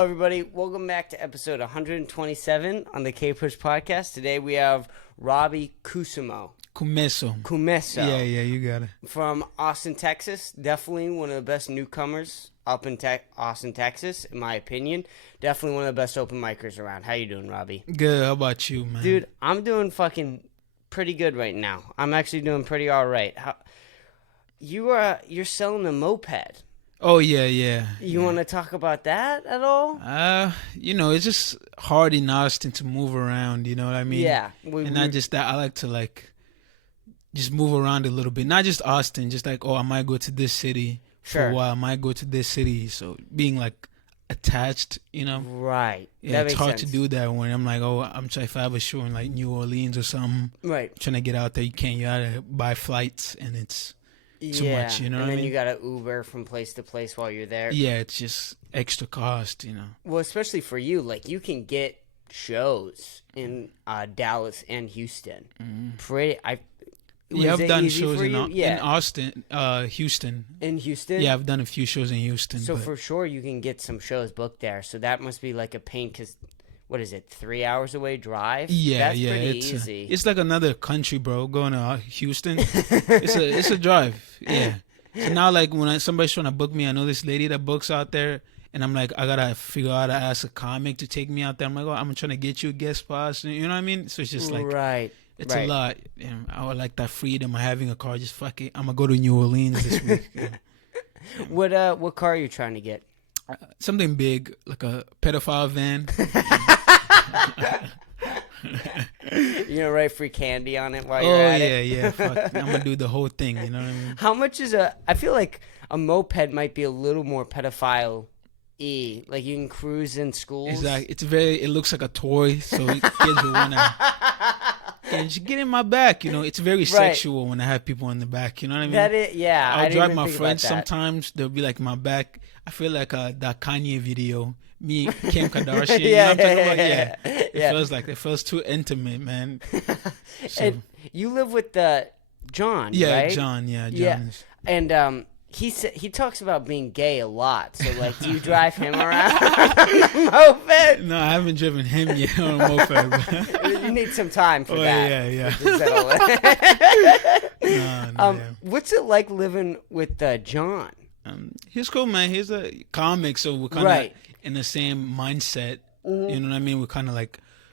Everybody, welcome back to episode 127 on the Kpush podcast. Today we have Robbie Kumeso. Kumeso. Yeah, you got it. From Austin, Texas. Definitely one of the best newcomers up in Austin, Texas, in my opinion. Definitely one of the best open micers around. How you doing, Robbie? Good. How about you, man? Dude, I'm doing fucking pretty good right now. I'm actually doing pretty all right. You're selling a moped. Oh, yeah. You want to talk about that at all? It's just hard in Austin to move around, you know what I mean? Yeah. And not just that, I like to, just move around a little bit. Not just Austin, just I might go to this city for a while. I might go to this city. So being, attached, Right. Yeah, it's hard to do that when I'm if I have a show in, New Orleans or something. Right. Trying to get out there, you can't. You gotta buy flights, and it's too much, you know what I mean? And then you gotta Uber from place to place while you're there. Yeah, it's just extra cost, Well, especially for you, you can get shows in Dallas and Houston. Mm-hmm. I've done shows in Austin, Houston. In Houston? Yeah, I've done a few shows in Houston. So for sure you can get some shows booked there. So that must be like a pain because, what is it, 3 hours away drive? Yeah, That's pretty easy. It's like another country, bro. Going to Houston, it's a drive. Yeah. So now, when somebody's trying to book me, I know this lady that books out there, and I'm I gotta figure out how to ask a comic to take me out there. I'm I'm trying to get you a guest spot. You know what I mean? So it's just right. It's a lot. I would like that freedom of having a car. Just fuck it. I'm gonna go to New Orleans this week. What car are you trying to get? Something big, like a pedophile van. You're gonna write free candy on it while you're at it? Yeah. Fuck. I'm gonna do the whole thing. You know what I mean? How much is I feel like a moped might be a little more pedophile-y. Like you can cruise in schools. Exactly. It looks like a toy, so kids will wanna. And just get in my back, It's very sexual when I have people in the back. You know what I mean? I'll drive my friends sometimes. They'll be my back. I feel like that Kanye video. Me, Kim Kardashian. You know what I'm talking about? Yeah. It feels too intimate, man. So, and you live with John, yeah, right? John. And he talks about being gay a lot. So do you drive him around on a moped? No, I haven't driven him yet on a moped. You need some time for that. Yeah. What's it like living with John? He's cool, man. He's a comic, so we're kind of in the same mindset. Mm-hmm. You know what I mean? We're kind of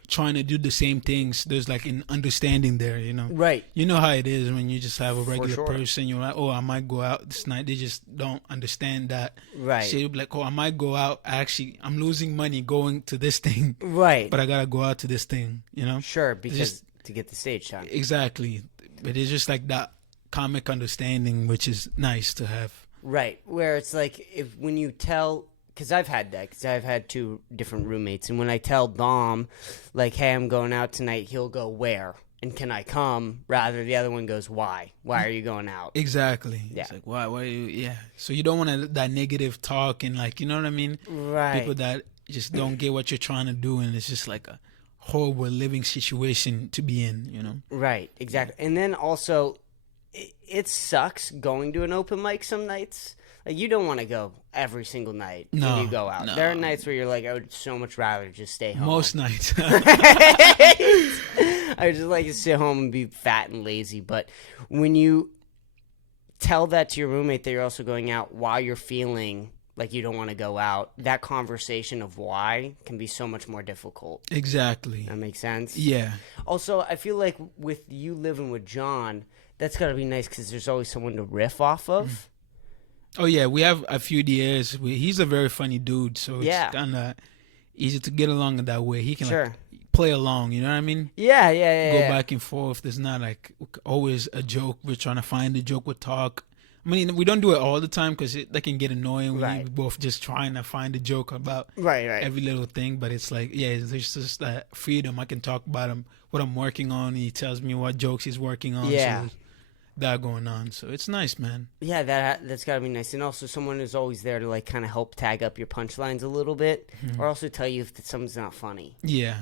trying to do the same things. There's an understanding there, Right. You know how it is when you just have a regular person. You're I might go out this night. They just don't understand that. Right. So you'll be I might go out. Actually, I'm losing money going to this thing. Right. But I gotta go out to this thing. Sure, because to get the stage time. Exactly. But it's just that comic understanding, which is nice to have. Right, where it's when you tell, because I've had that, because I've had two different roommates, and when I tell Dom, hey, I'm going out tonight, he'll go, where? And can I come? Rather, the other one goes, why? Why are you going out? Exactly. Yeah. It's why are you, yeah. So you don't want that negative talk and you know what I mean? Right. People that just don't get what you're trying to do, and it's just a horrible living situation to be in, Right, exactly. And then also, it sucks going to an open mic some nights. You don't want to go every single night when you go out. No. There are nights where you're I would so much rather just stay home. Most nights. I would just like to sit home and be fat and lazy. But when you tell that to your roommate that you're also going out while you're feeling like you don't want to go out, that conversation of why can be so much more difficult. Exactly. That makes sense? Yeah. Also, I feel like with you living with John, that's got to be nice because there's always someone to riff off of. Oh, yeah. We have a few years. He's a very funny dude, so it's kind of easy to get along in that way. He can play along, you know what I mean? Yeah. Go back and forth. There's not always a joke. We're trying to find a joke with talk. I mean, we don't do it all the time because that can get annoying when you're both just trying to find a joke about every little thing. But it's there's just that freedom. I can talk about what I'm working on. He tells me what jokes he's working on. Yeah. So that going on. So it's nice, man. Yeah, that's got to be nice. And also someone is always there to kind of help tag up your punchlines a little bit, or also tell you if something's not funny. Yeah.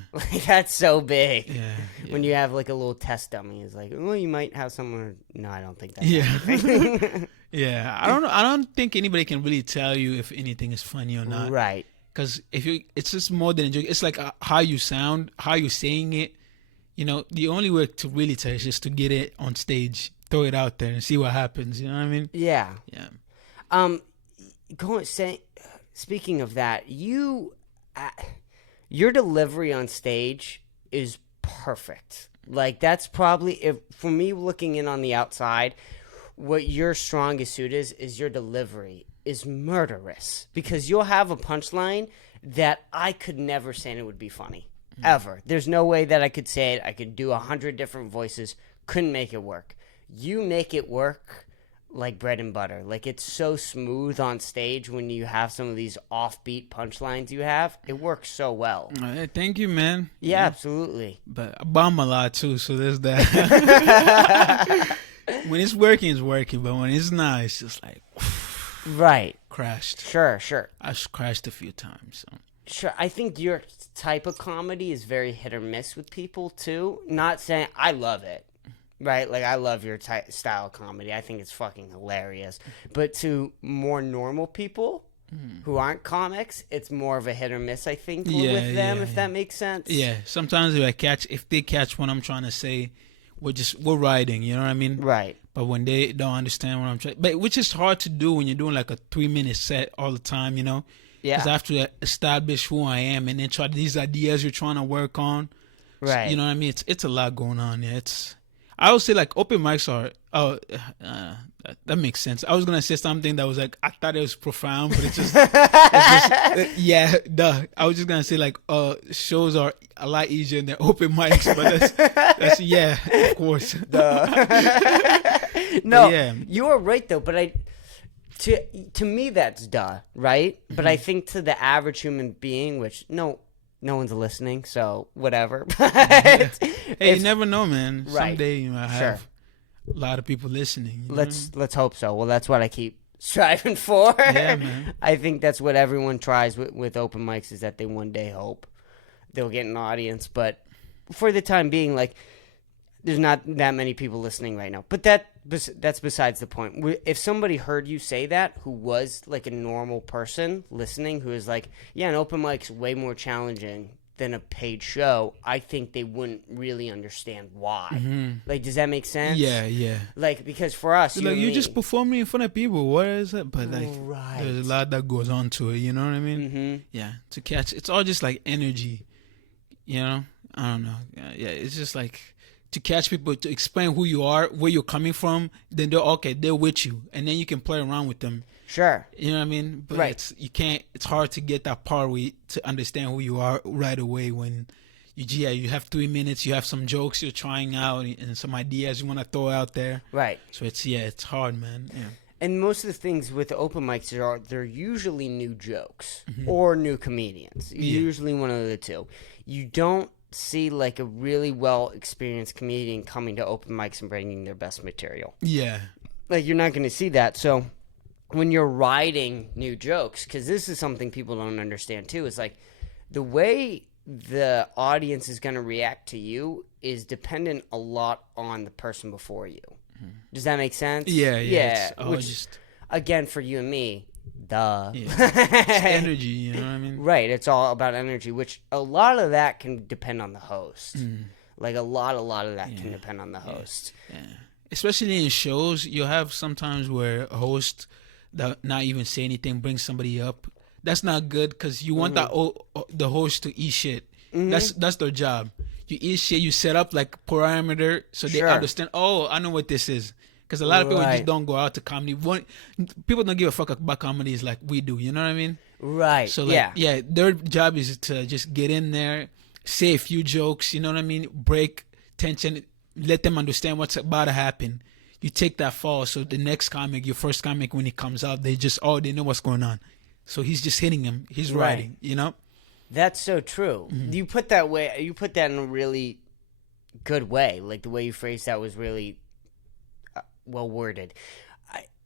That's so big. Yeah. When you have a little test dummy, it's well, you might have someone. No, I don't think that's Yeah. Yeah. I don't think anybody can really tell you if anything is funny or not. Right. Because it's just more than a joke. It's like how you sound, how you're saying it. You know, the only way to really tell is just to get it on stage, throw it out there, and see what happens. You know what I mean? Yeah. Yeah. Speaking of that, your delivery on stage is perfect. Like, that's probably, for me looking in on the outside, what your strongest suit is your delivery is murderous. Because you'll have a punchline that I could never say and it would be funny. Ever. There's no way that I could say it. I could do 100 different voices. Couldn't make it work. You make it work like bread and butter. Like, it's so smooth on stage when you have some of these offbeat punchlines you have. It works so well. Hey, thank you, man. Yeah, absolutely. But I bomb a lot, too, so there's that. When it's working, but when it's not, it's just like... Right. Crashed. Sure. I've crashed a few times, so... Sure, I think your type of comedy is very hit or miss with people, too. Not saying I love it, right? Like, I love your style of comedy. I think it's fucking hilarious. But to more normal people who aren't comics, it's more of a hit or miss, I think, with them, if that makes sense. Yeah, sometimes if they catch what I'm trying to say, we're riding, you know what I mean? Right. But when they don't understand what I'm trying, which is hard to do when you're doing like a 3-minute set all the time, you know? Yeah. Because I have to establish who I am and then try these ideas you're trying to work on. Right. So, you know what I mean? It's a lot going on. Yeah. I would say like open mics are. That makes sense. I was gonna say something that was like I thought it was profound, but it's just yeah. Duh. I was just gonna say like shows are a lot easier than open mics, but that's yeah, of course. No, yeah. You are right though, but To me, that's duh, right? Mm-hmm. But I think to the average human being, which no one's listening, so whatever. Hey, you never know, man. Right. Someday you might have a lot of people listening. Let's hope so. Well, that's what I keep striving for. Yeah, man. I think that's what everyone tries with open mics is that they one day hope they'll get an audience. But for the time being, like, there's not that many people listening right now. But that's besides the point. If somebody heard you say that, who was like a normal person listening, who is like, yeah, an open mic's way more challenging than a paid show, I think they wouldn't really understand why. Mm-hmm. Like, does that make sense? Yeah. Like, because for us, you're just performing in front of people. What is it? But like, there's a lot that goes on to it. You know what I mean? Mm-hmm. Yeah. To catch, it's all just like energy. You know? I don't know. Yeah. It's just like, to catch people, to explain who you are, where you're coming from, then they're with you, and then you can play around with them. Sure. You know what I mean? But right. It's hard to get that part to understand who you are right away when you have 3 minutes, you have some jokes you're trying out and some ideas you want to throw out there. Right. So it's hard, man. Yeah. And most of the things with the open mics they're usually new jokes or new comedians. Yeah. Usually one of the two. You don't see like a really well experienced comedian coming to open mics and bringing their best material. Yeah. Like, you're not going to see that. So when you're writing new jokes, because this is something people don't understand too, is like the way the audience is going to react to you is dependent a lot on the person before you. Does that make sense? Yeah. Which, again, for you and me, duh. Yeah. It's energy, you know what I mean? Right. It's all about energy, which a lot of that can depend on the host. Like, a lot of that can depend on the host. Yeah. Especially in shows, you'll have sometimes where a host that not even say anything brings somebody up. That's not good because you want the host to eat shit. That's their job. You eat shit, you set up like parameter so they understand, oh, I know what this is. Because a lot of people just don't go out to comedy. People don't give a fuck about comedies like we do. You know what I mean? Right. So their job is to just get in there, say a few jokes. You know what I mean? Break tension, let them understand what's about to happen. You take that fall, so the next comic, your first comic, when he comes out, they know what's going on. So he's just hitting him. He's writing. You know? That's so true. You put that in a really good way. Like, the way you phrased that was really well worded.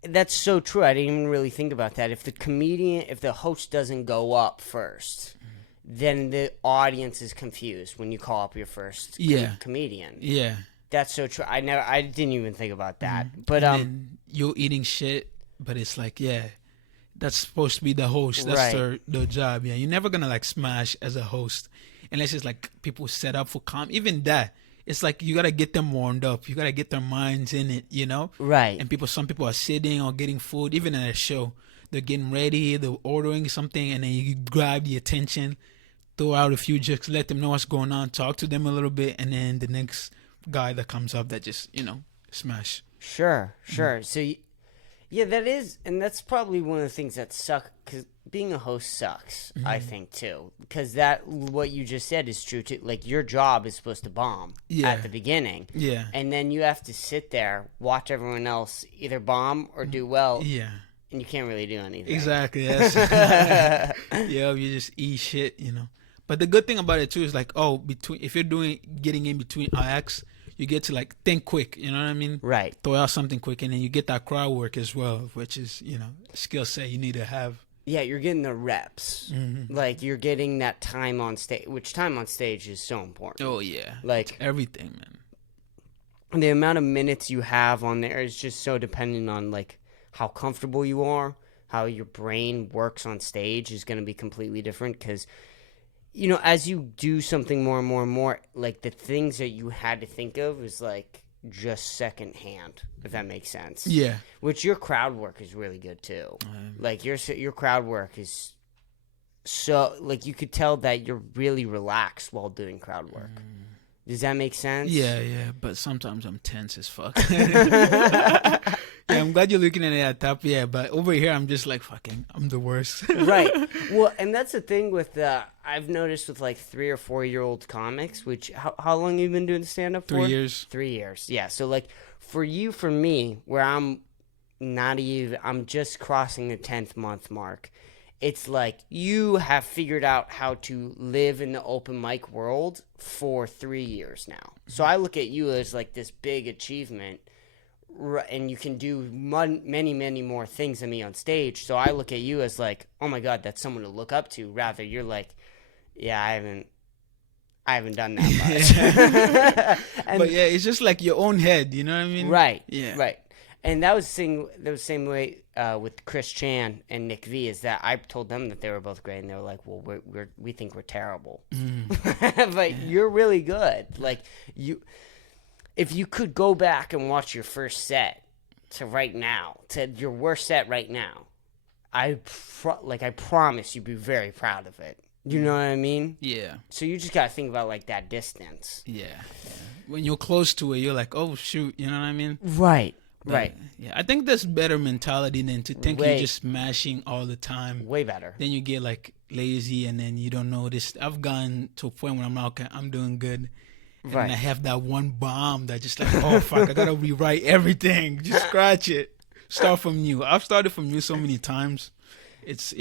That's so true. I didn't even really think about that. If the host doesn't go up first, then the audience is confused when you call up your first comedian. Yeah. That's so true. I didn't even think about that. But and then you're eating shit, but it's like, that's supposed to be the host. That's Right. their job. Yeah, you're never gonna like smash as a host unless it's like people set up for even that. It's like you gotta get them warmed up. You gotta get their minds in it, you know. Right. And some people are sitting or getting food, even in a show. They're getting ready, they're ordering something, and then you grab the attention, throw out a few jokes, let them know what's going on, talk to them a little bit, and then the next guy that comes up that just, smash. Sure. So, yeah, that is, and that's probably one of the things that suck, because being a host sucks, I think, too. Because what you just said is true, too. Like, your job is supposed to bomb at the beginning. Yeah. And then you have to sit there, watch everyone else either bomb or do well. Yeah. And you can't really do anything. Exactly. Yes. Yeah, you just eat shit, But the good thing about it too is like, if you're getting in between acts, you get to like think quick. You know what I mean? Right. Throw out something quick, and then you get that crowd work as well, which is skill set you need to have. Yeah, you're getting the reps. Mm-hmm. Like you're getting that time on stage, which time on stage is so important. Oh yeah, like it's everything, man. The amount of minutes you have on there is just so dependent on like how comfortable you are, how your brain works on stage is going to be completely different because, as you do something more and more and more, like the things that you had to think of is like just secondhand, if that makes sense. Yeah. Which your crowd work is really good too. Like your crowd work is so, like you could tell that you're really relaxed while doing crowd work. Does that make sense? Yeah, but sometimes I'm tense as fuck. Yeah, I'm glad you're looking at it at top. Yeah, but over here I'm just like I'm the worst. Right. Well, and that's the thing with I've noticed with like 3 or 4 year old comics. Which how long have you been doing stand up for? 3 years. 3 years. Yeah. So like for me, where I'm just crossing the 10th month mark. It's like you have figured out how to live in the open mic world for 3 years now. So I look at you as like this big achievement, and you can do many, many more things than me on stage. So I look at you as like, oh my God, that's someone to look up to. Rather, you're like, yeah, I haven't done that much. But yeah, it's just like your own head. You know what I mean? Right. Yeah. Right. And that was the same way with Chris Chan and Nick V. Is that I told them that they were both great, and they were like, "Well, we think we're terrible," but you're really good. Like if you could go back and watch your first set to right now, to your worst set right now, I promise you'd be very proud of it. You know what I mean? Yeah. So you just gotta think about like that distance. Yeah. When you're close to it, you're like, oh shoot, you know what I mean? Right. But, right. Yeah, I think that's better mentality than to think you're just smashing all the time. Way better. Then you get like lazy, and then you don't notice. I've gone to a point where I'm like, okay, I'm doing good. And I have that one bomb that just like, oh fuck, I gotta rewrite everything. Just scratch it. Start from new. I've started from new so many times. It's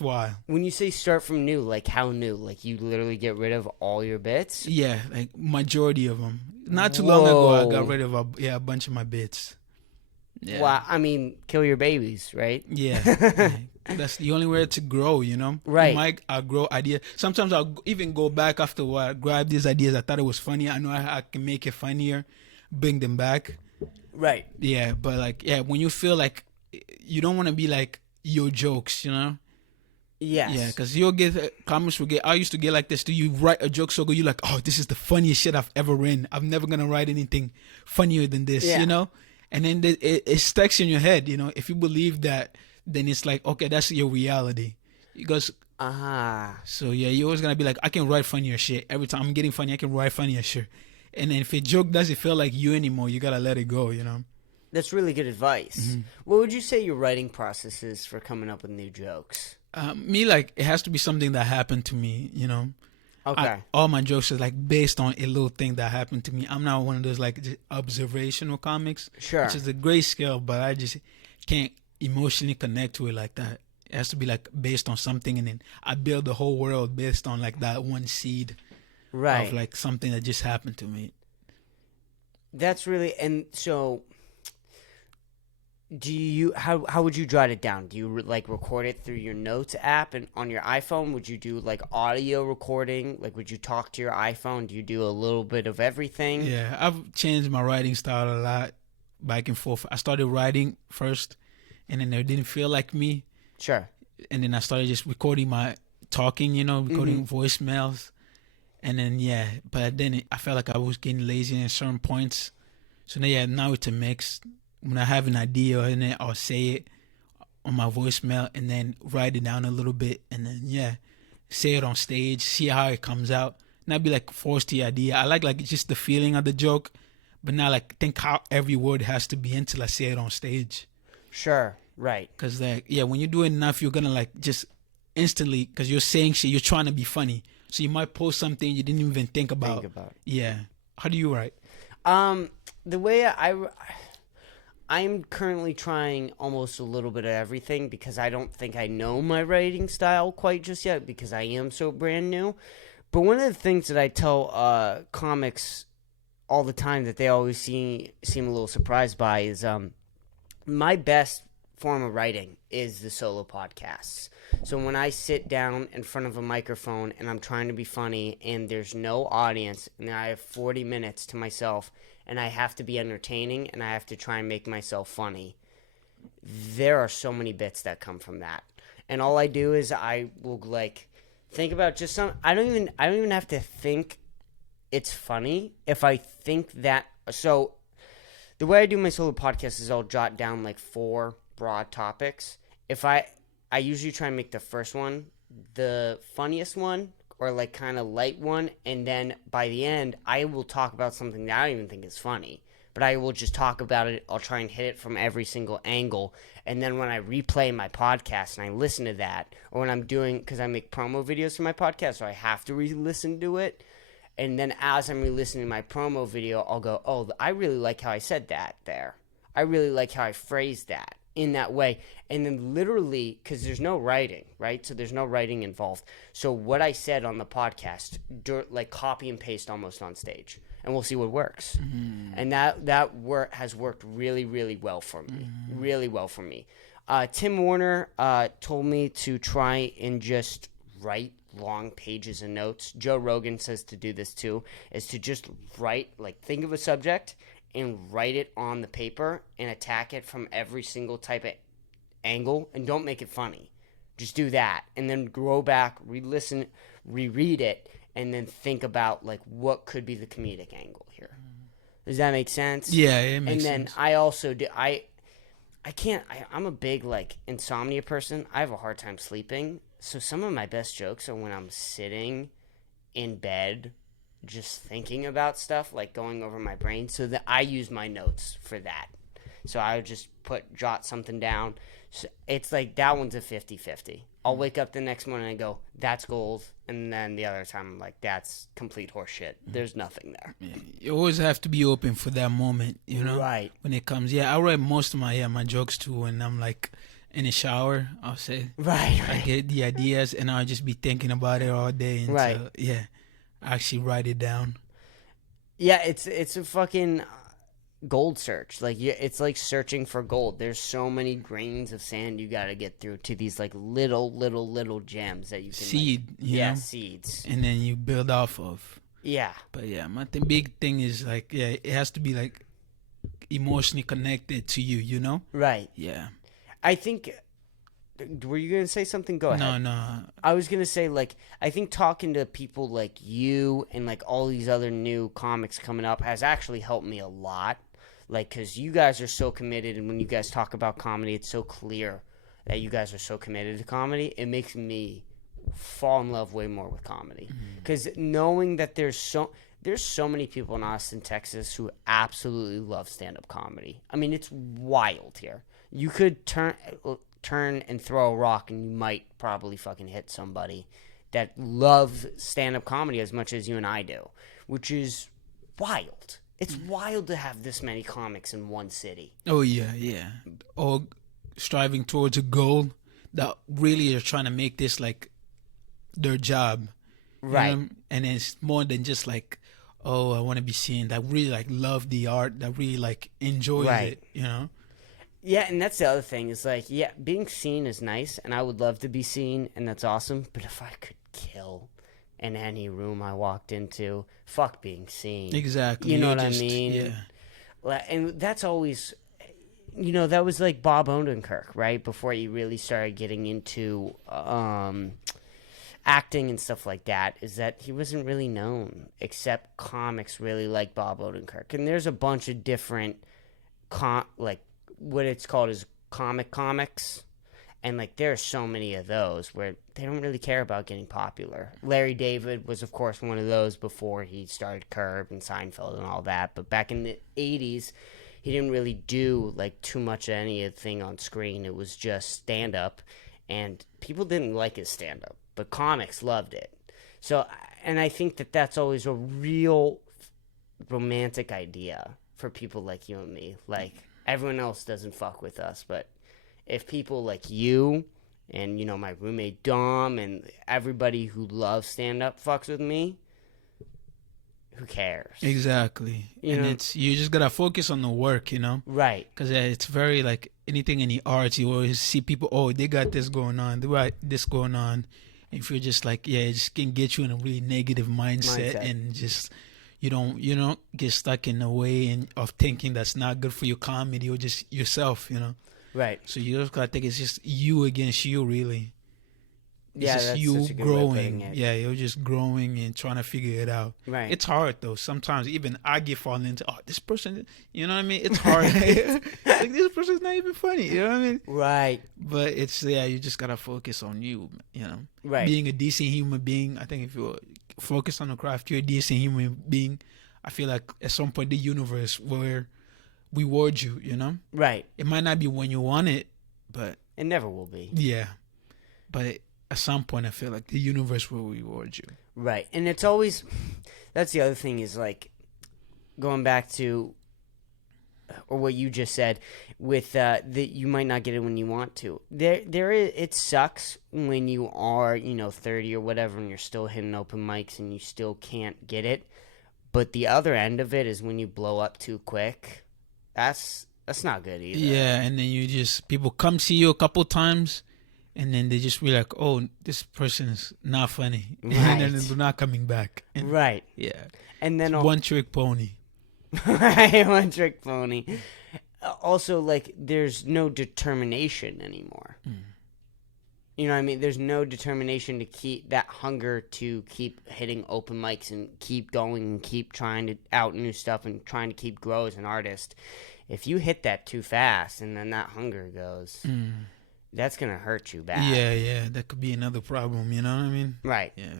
wild. When you say start from new, like how new? Like you literally get rid of all your bits? Yeah, like majority of them. Not too long ago, I got rid of a bunch of my bits. Yeah. Well, I mean, kill your babies, right? Yeah. That's the only way to grow, Right. I'll grow ideas. Sometimes I'll even go back after a while, grab these ideas. I thought it was funny. I know I can make it funnier, bring them back. Right. Yeah, but when you feel like you don't want to be like your jokes, Yes. Yeah, because you'll get comments will get. I used to get like this. Do you write a joke so good? You're like, oh, this is the funniest shit I've ever written. I'm never gonna write anything funnier than this, And then it sticks in your head, If you believe that, then it's like, okay, that's your reality. Because so yeah, you're always gonna be like, I can write funnier shit. Every time I'm getting funny, I can write funnier shit. And then if a joke doesn't feel like you anymore, you gotta let it go, That's really good advice. Mm-hmm. What would you say your writing process is for coming up with new jokes? Me, like, it has to be something that happened to me, Okay. All my jokes are like based on a little thing that happened to me. I'm not one of those like observational comics, sure, which is a great skill, but I just can't emotionally connect to it like that. It has to be like based on something, and then I build the whole world based on like that one seed, right, of like something that just happened to me. That's really, and so do you, how would you jot it down? Do you like record it through your notes app and on your iPhone? Would you do like audio recording? Like, would you talk to your iPhone? Do you do a little bit of everything? Yeah, I've changed my writing style a lot, back and forth. I started writing first, and then it didn't feel like me. Sure. And then I started just recording my talking, recording voicemails. And then, but then I felt like I was getting lazy at certain points. So now it's a mix. When I have an idea, and then I'll say it on my voicemail and then write it down a little bit. And then, say it on stage, see how it comes out. Not be like forced the idea. I like just the feeling of the joke, but not like think how every word has to be until I say it on stage. Sure, right. Because when you do it enough, you're gonna like just instantly, because you're saying shit, you're trying to be funny. So you might post something you didn't even think about. Yeah. How do you write? The way I'm currently trying almost a little bit of everything because I don't think I know my writing style quite just yet because I am so brand new. But one of the things that I tell comics all the time that they always seem a little surprised by is my best form of writing is the solo podcasts. So when I sit down in front of a microphone and I'm trying to be funny and there's no audience and I have 40 minutes to myself and I have to be entertaining and I have to try and make myself funny, there are so many bits that come from that. And all I do is I will like think about just some. I don't even have to think it's funny if I think that. So the way I do my solo podcast is I'll jot down like 4 broad topics. If I usually try and make the first one the funniest one or like kind of light one, and then by the end I will talk about something that I don't even think is funny, but I will just talk about it. I'll try and hit it from every single angle, and then when I replay my podcast and I listen to that, or when I'm doing, because I make promo videos for my podcast, so I have to re-listen to it, and then as I'm re-listening to my promo video, I'll go, oh, I really like how I said that there. I really like how I phrased that in that way. And then literally, because there's no writing, right? So there's no writing involved. So what I said on the podcast, like copy and paste almost on stage. And we'll see what works. Mm-hmm. And that has worked really, really well for me. Mm-hmm. Really well for me. Tim Warner told me to try and just write long pages of notes. Joe Rogan says to do this too, is to just write, like think of a subject and write it on the paper and attack it from every single type of angle, and don't make it funny. Just do that, and then go back, re-listen, reread it, and then think about like what could be the comedic angle here. Does that make sense? Yeah, it makes sense. And then I also do. I'm a big like insomnia person. I have a hard time sleeping, so some of my best jokes are when I'm sitting in bed just thinking about stuff, like going over my brain, so that I use my notes for that. So I would just jot something down. So it's like that one's a 50-50. I'll wake up the next morning and go, that's gold. And then the other time I'm like, that's complete horseshit. There's nothing there. Yeah, you always have to be open for that moment, you know? Right. When it comes. Yeah, I write most of my jokes too when I'm like in the shower, I'll say. Right. I get the ideas and I'll just be thinking about it all day until, I actually write it down. Yeah, it's a fucking gold search. Like it's like searching for gold. There's so many grains of sand you got to get through to these like little gems that you can seeds, and then you build off of. Yeah, but my big thing is like it has to be like emotionally connected to you, you know? Right. Yeah, I think. Were you gonna say something? Go ahead. No. I was gonna say, like, I think talking to people like you and like all these other new comics coming up has actually helped me a lot. Like, because you guys are so committed, and when you guys talk about comedy, it's so clear that you guys are so committed to comedy. It makes me fall in love way more with comedy. Because knowing that there's so many people in Austin, Texas, who absolutely love stand-up comedy. I mean, it's wild here. You could turn and throw a rock, and you might probably fucking hit somebody that loves stand-up comedy as much as you and I do, which is wild. It's wild to have this many comics in one city. Oh, yeah. All striving towards a goal that really are trying to make this, like, their job. Right. You know? And it's more than just, like, oh, I want to be seen. That really, like, love the art. That really, like, enjoys it, you know? Yeah, and that's the other thing. Is like, yeah, being seen is nice, and I would love to be seen, and that's awesome. But if I could kill in any room I walked into, fuck being seen. Exactly. You know what I mean? Yeah. And that's always, that was like Bob Odenkirk, right? Before he really started getting into acting and stuff like that, is that he wasn't really known, except comics really like Bob Odenkirk. And there's a bunch of different, like, what it's called is comics. And, like, there are so many of those where they don't really care about getting popular. Larry David was, of course, one of those before he started Curb and Seinfeld and all that. But back in the 80s, he didn't really do, like, too much of anything on screen. It was just stand-up. And people didn't like his stand-up, but comics loved it. So, and I think that that's always a real romantic idea for people like you and me. Like, everyone else doesn't fuck with us, but if people like you and, my roommate Dom and everybody who loves stand-up fucks with me, who cares? Exactly. You just gotta focus on the work, Right. Because it's very, like, anything in the arts, you always see people, they got this going on, they got this going on. And if you're just like, it just can get you in a really negative mindset. And just, you don't get stuck in a way of thinking that's not good for your comedy or just yourself, Right. So you just gotta think it's just you against you, really. It's just that's you such a good growing. way of putting it. Yeah, you're just growing and trying to figure it out. Right. It's hard though. Sometimes even I get falling into, this person, you know what I mean? It's hard. Like, this person's not even funny, you know what I mean? Right. But it's, you just gotta focus on you, Right. Being a decent human being. I think if you focus on the craft, you're a decent human being. I feel like at some point the universe will reward you, Right. It might not be when you want it, but it never will be. Yeah. But at some point I feel like the universe will reward you. Right. And it's always, that's the other thing is, like, going back to, or what you just said, with that you might not get it when you want to. It sucks when you are, 30 or whatever, and you're still hitting open mics and you still can't get it. But the other end of it is when you blow up too quick. That's not good either. Yeah, and then people come see you a couple times, and then they just be like, oh, this person is not funny. Right. And then they're not coming back. Right. Yeah. And then one trick pony. Right, one trick pony. Also, like, there's no determination anymore. You know what I mean? There's no determination to keep that hunger to keep hitting open mics and keep going and keep trying to out new stuff and trying to keep grow as an artist. If you hit that too fast and then that hunger goes, that's going to hurt you bad. Yeah. That could be another problem, you know what I mean? Right. Yeah.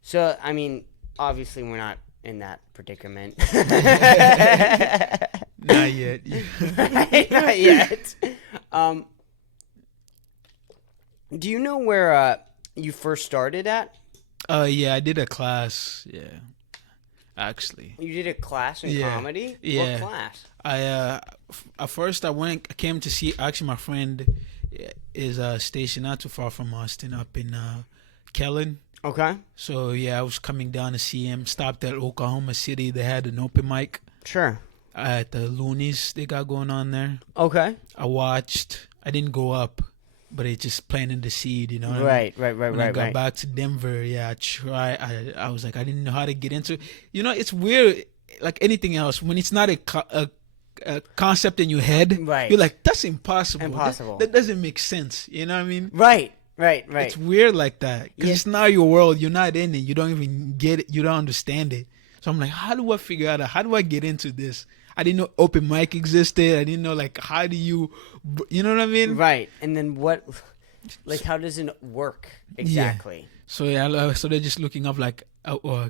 So, I mean, obviously we're not in that predicament. Not yet. Right, not yet. Do you know where you first started at? Yeah, I did a class. Yeah, actually. You did a class in comedy? Yeah. What class? At first I came to see, actually my friend is stationed not too far from Austin, up in Kellen. Okay. So yeah, I was coming down to see him. Stopped at Oklahoma City. They had an open mic. Sure. At the Loonies they got going on there. Okay. I watched. I didn't go up, but it just planted the seed, you know. Right. When I got back to Denver, I tried. I was like, I didn't know how to get into it. You know, it's weird. Like anything else, when it's not a concept in your head, right, you're like, that's impossible. Impossible. That doesn't make sense. You know what I mean? Right. It's weird like that because it's not your world. You're not in it. You don't even get it. You don't understand it. So I'm like, how do I figure out? How do I get into this? I didn't know open mic existed. I didn't know, like, how do you know what I mean? Right. And then what, like, how does it work exactly? Yeah. So they're just looking up, like,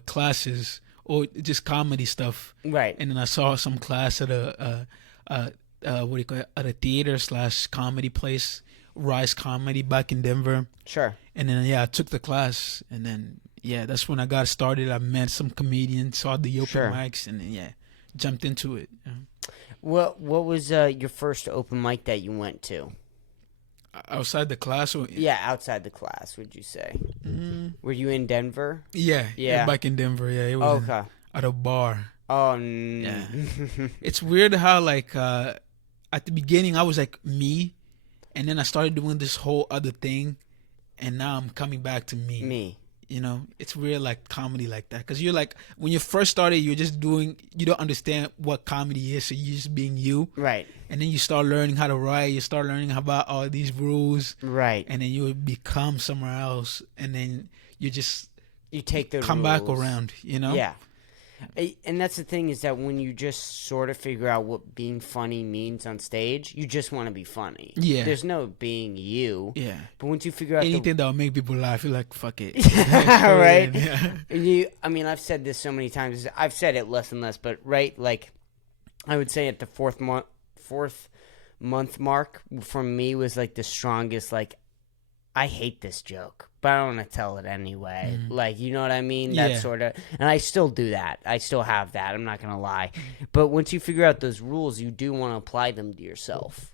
classes or just comedy stuff. Right. And then I saw some class at at a theater / comedy place, Rise Comedy back in Denver. Sure. And then, I took the class. And then, that's when I got started. I met some comedians, saw the open mics, and then, jumped into it. What was your first open mic that you went to? Outside the class? Or, outside the class, would you say? Mm-hmm. Were you in Denver? Yeah. Back in Denver, It was at a bar. Oh, no. Yeah. It's weird how, like, at the beginning, I was, like, me. And then I started doing this whole other thing. And now I'm coming back to me. You know, it's real like comedy like that. Because you're like, when you first started, you're just doing, you don't understand what comedy is. So you're just being you. Right. And then you start learning how to write. You start learning about all these rules. Right. And then you become somewhere else. And then you take the come rules. back around, you know? Yeah. And that's the thing, is that when you just sort of figure out what being funny means on stage, you just want to be funny. Yeah. There's no being you. Yeah. But once you figure out anything that will make people laugh, you're like, fuck it. Right? Yeah. I mean, I've said this so many times. I've said it less and less, but right, like, I would say at the fourth month mark for me was like the strongest, like, I hate this joke, but I don't want to tell it anyway. Like, you know what I mean? That sort of, and I still do that. I still have that. I'm not going to lie. But once you figure out those rules, you do want to apply them to yourself.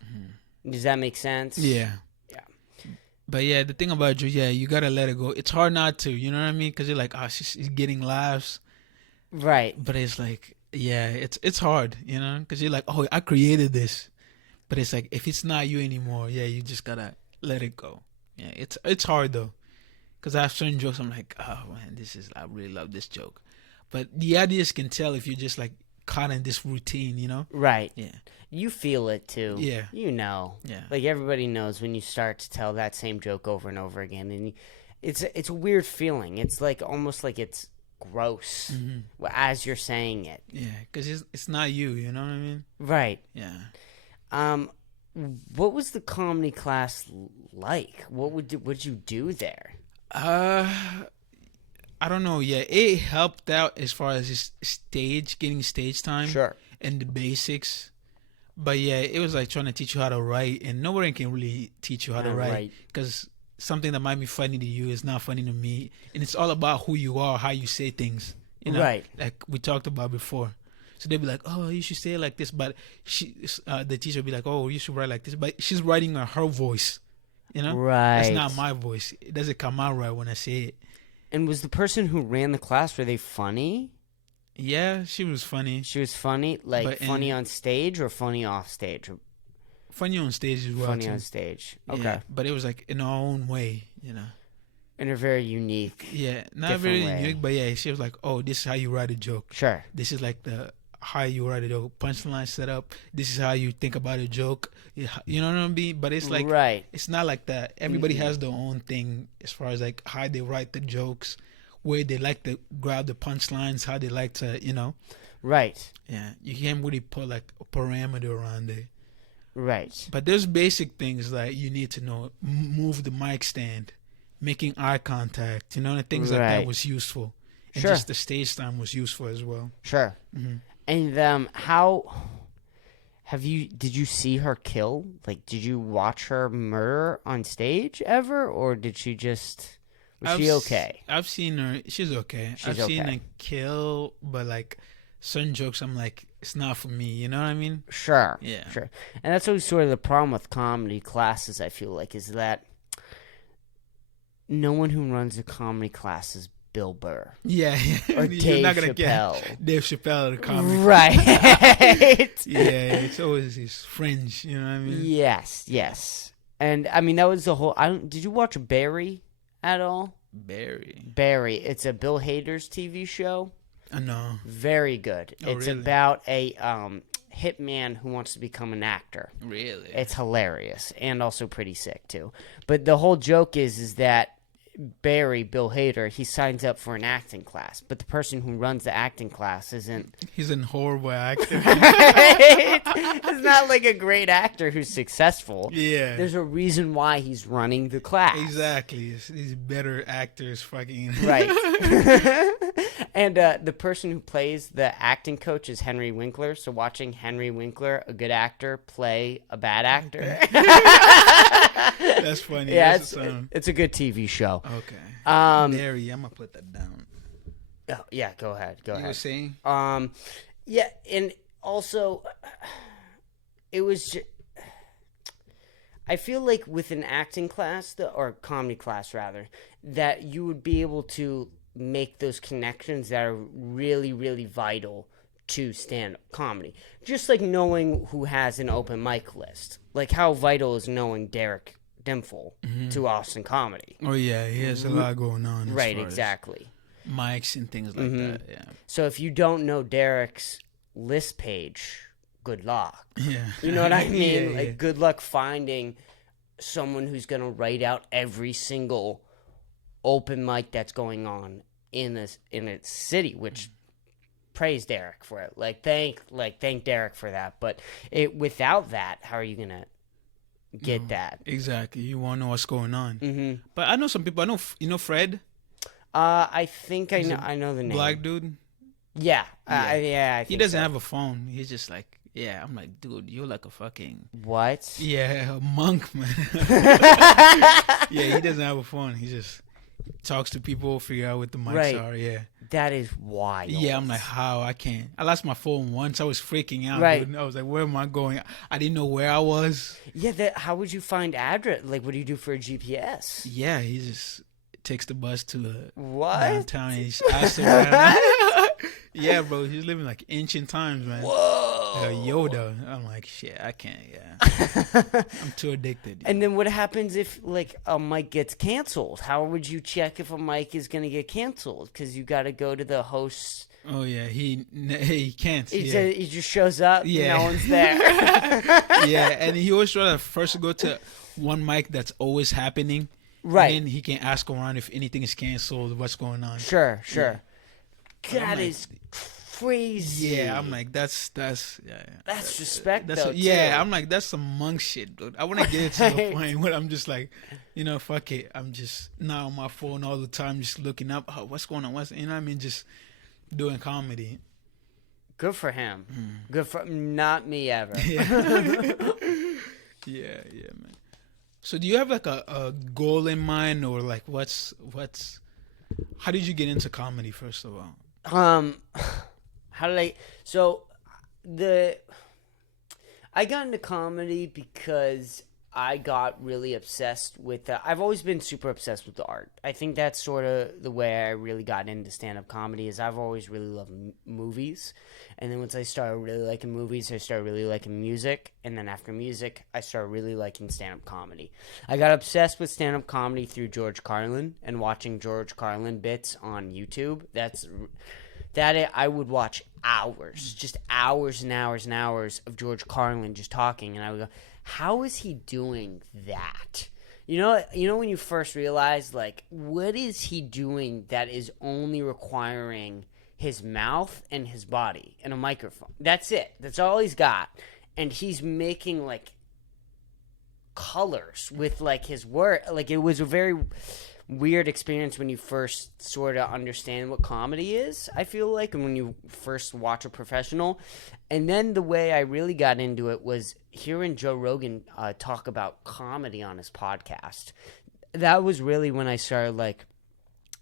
Does that make sense? Yeah. Yeah. But yeah, the thing about you, you got to let it go. It's hard not to, you know what I mean? Because you're like, oh, she's getting laughs. Right. But it's like, it's hard, you know? Because you're like, oh, I created this. But it's like, if it's not you anymore, you just got to let it go. Yeah, it's hard though, because I have certain jokes I'm like, oh man, I really love this joke, but the audience can tell if you're just like caught in this routine, you know? Right. Yeah. You feel it too. Yeah. You know. Yeah. Like everybody knows when you start to tell that same joke over and over again, and it's a weird feeling. It's like almost like it's gross as you're saying it. Yeah, because it's not you. You know what I mean? Right. Yeah. What was the comedy class like? What'd you do there? I don't know. Yeah, it helped out as far as getting stage time. Sure. And the basics. But yeah, it was like trying to teach you how to write, and nobody can really teach you how to write, because something that might be funny to you is not funny to me, and it's all about who you are, how you say things. You know? Right. Like we talked about before. So they'd be like, oh, you should say it like this. But the teacher would be like, oh, you should write like this. But she's writing her voice, you know? Right. That's not my voice. It doesn't come out right when I say it. And was the person who ran the class, were they funny? Yeah, she was funny. She was funny? Like funny on stage or funny off stage? Funny on stage as well, Funny too. on stage. Okay. Yeah, but it was like in her own way, you know? In a very unique. Yeah, not very unique, but yeah, she was like, oh, this is how you write a joke. Sure. This is like how you write a joke, punchline set up. This is how you think about a joke. You know what I mean? But it's like, it's not like that. Everybody has their own thing as far as like how they write the jokes, where they like to grab the punchlines, how they like to, you know. Right. Yeah, you can't really put like a parameter around it. Right. But there's basic things like you need to know. Move the mic stand, making eye contact, you know, and things like that was useful. And just the stage time was useful as well. Sure. Mm-hmm. And did you see her kill? Like, did you watch her murder on stage ever? Or did she was she okay? I've seen her. She's okay. I've seen her kill, but like certain jokes, I'm like, it's not for me. You know what I mean? Sure. Yeah. Sure. And that's always sort of the problem with comedy classes, I feel like, is that no one who runs a comedy class is Bill Burr. Yeah. Or You're Dave not gonna Chappelle. Get Dave Chappelle at a comedy right. Yeah, it's always his fringe, you know what I mean? Yes. And I mean, that was the whole. Did you watch Barry at all? Barry. It's a Bill Hader's TV show. No. Very good. It's really? about a hitman who wants to become an actor. Really? It's hilarious and also pretty sick too. But the whole joke is that Barry, Bill Hader, he signs up for an acting class, but the person who runs the acting class isn't. He's a horrible actor. It's not like a great actor who's successful. Yeah. There's a reason why he's running the class. Exactly. These better actors fucking. Right. And the person who plays the acting coach is Henry Winkler. So watching Henry Winkler, a good actor, play a bad actor. That's funny. Yeah, it's a good TV show. Okay. Mary, I'm gonna put that down. Oh, yeah, go ahead. You were saying? Yeah, and also, it was. I feel like with an acting class, or comedy class rather, that you would be able to make those connections that are really, really vital to stand-up comedy. Just like knowing who has an open mic list. Like how vital is knowing Derek Dimple to Austin Comedy. Oh yeah, he has a lot going on. Right, exactly. Mics and things like that. Yeah. So if you don't know Derek's list page, good luck. Yeah. You know what I mean? Yeah. Good luck finding someone who's gonna write out every single open mic that's going on in a city, which praise Derek for it. Thank Derek for that. But without that, how are you gonna get that? Exactly. You want to know what's going on. Mm-hmm. But I know some people. I know Fred. I think I know the name. Black dude. Yeah. I think he doesn't have a phone. He's just like, yeah. I'm like, dude, you're like a fucking what? Yeah, a monk, man. Yeah, he doesn't have a phone. He just talks to people, figure out what the mics are. Yeah. That is wild. Yeah, I'm like, how? I can't. I lost my phone once. I was freaking out. Right. Dude. I was like, where am I going? I didn't know where I was. Yeah, how would you find address? Like, what do you do for a GPS? Yeah, he just takes the bus to downtown and he's asked around. Yeah, bro, he's living like ancient times, man. Whoa. Yoda. I'm like, shit, I can't, yeah. I'm too addicted. And then what happens if, like, a mic gets canceled? How would you check if a mic is going to get canceled? Because you got to go to the host. Oh, yeah, he can't. He just shows up, no one's there. Yeah, and he always try to first go to one mic that's always happening. Right. And then he can ask around if anything is canceled, what's going on. Sure. Yeah. That is crazy. Yeah, I'm like, that's That's respect, though, yeah, too. I'm like, that's some monk shit, dude. I want to get it to the point where I'm just like, fuck it. I'm just not on my phone all the time, just looking up, what's going on, you know what I mean? Just doing comedy. Good for him. Good for not me ever. Yeah, man. So do you have like a goal in mind, or like how did you get into comedy first of all? I got into comedy because I got really obsessed with I've always been super obsessed with the art. I think that's sort of the way I really got into stand-up comedy. Is I've always really loved movies, and then once I started really liking movies, I started really liking music, and then after music, I started really liking stand-up comedy. I got obsessed with stand-up comedy through George Carlin and watching George Carlin bits on YouTube. I would watch just hours and hours and hours of George Carlin just talking, and I would go, how is he doing that? You know when you first realize, like, what is he doing that is only requiring his mouth and his body and a microphone? That's it. That's all he's got. And he's making, like, colors with, like, his word. Like, it was a very weird experience when you first sort of understand what comedy is, I feel like, and when you first watch a professional. And then the way I really got into it was hearing Joe Rogan talk about comedy on his podcast. That was really when I started, like,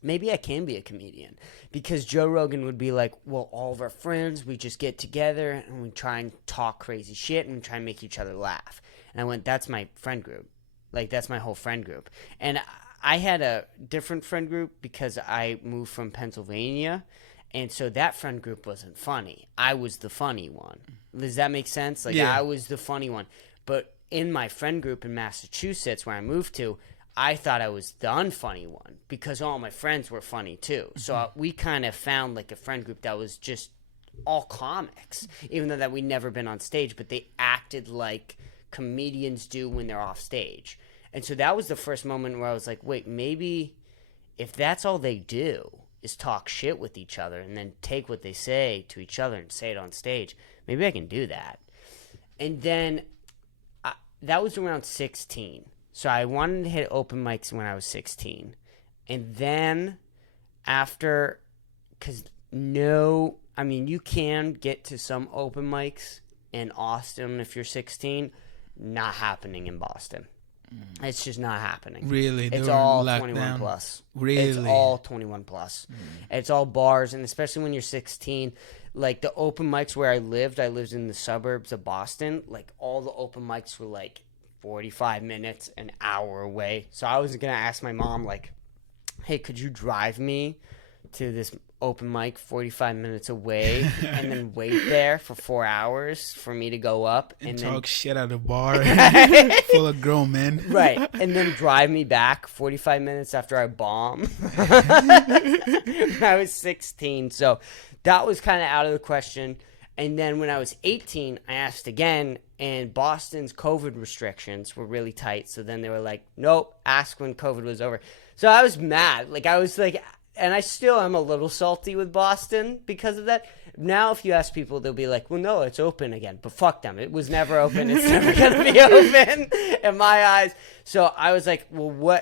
maybe I can be a comedian. Because Joe Rogan would be like, well, all of our friends, we just get together and we try and talk crazy shit and we try and make each other laugh. And I went, that's my friend group. Like, that's my whole friend group. And I had a different friend group because I moved from Pennsylvania, and so that friend group wasn't funny. I was the funny one. Does that make sense? Like, yeah. I was the funny one. But in my friend group in Massachusetts, where I moved to, I thought I was the unfunny one because all my friends were funny too. So we kind of found, like, a friend group that was just all comics, even though that we'd never been on stage, but they acted like comedians do when they're off stage. And so that was the first moment where I was like, wait, maybe if that's all they do is talk shit with each other and then take what they say to each other and say it on stage, maybe I can do that. And then that was around 16. So I wanted to hit open mics when I was 16. And then after, you can get to some open mics in Austin if you're 16, not happening in Boston. It's just not happening. Really? It's all 21 plus. Really? It's all 21 plus. It's all bars, and especially when you're 16, like the open mics where I lived in the suburbs of Boston, like all the open mics were like 45 minutes, an hour away. So I was going to ask my mom, like, hey, could you drive me to this open mic 45 minutes away and then wait there for 4 hours for me to go up and then talk shit at a bar full of grown men. Right. And then drive me back 45 minutes after I bomb. I was 16. So that was kind of out of the question. And then when I was 18, I asked again, and Boston's COVID restrictions were really tight. So then they were like, nope, ask when COVID was over. So I was mad. Like, I was like, and I still am a little salty with Boston because of that. Now, if you ask people, they'll be like, well, no, it's open again. But fuck them. It was never open. It's never going to be open in my eyes. So I was like, well,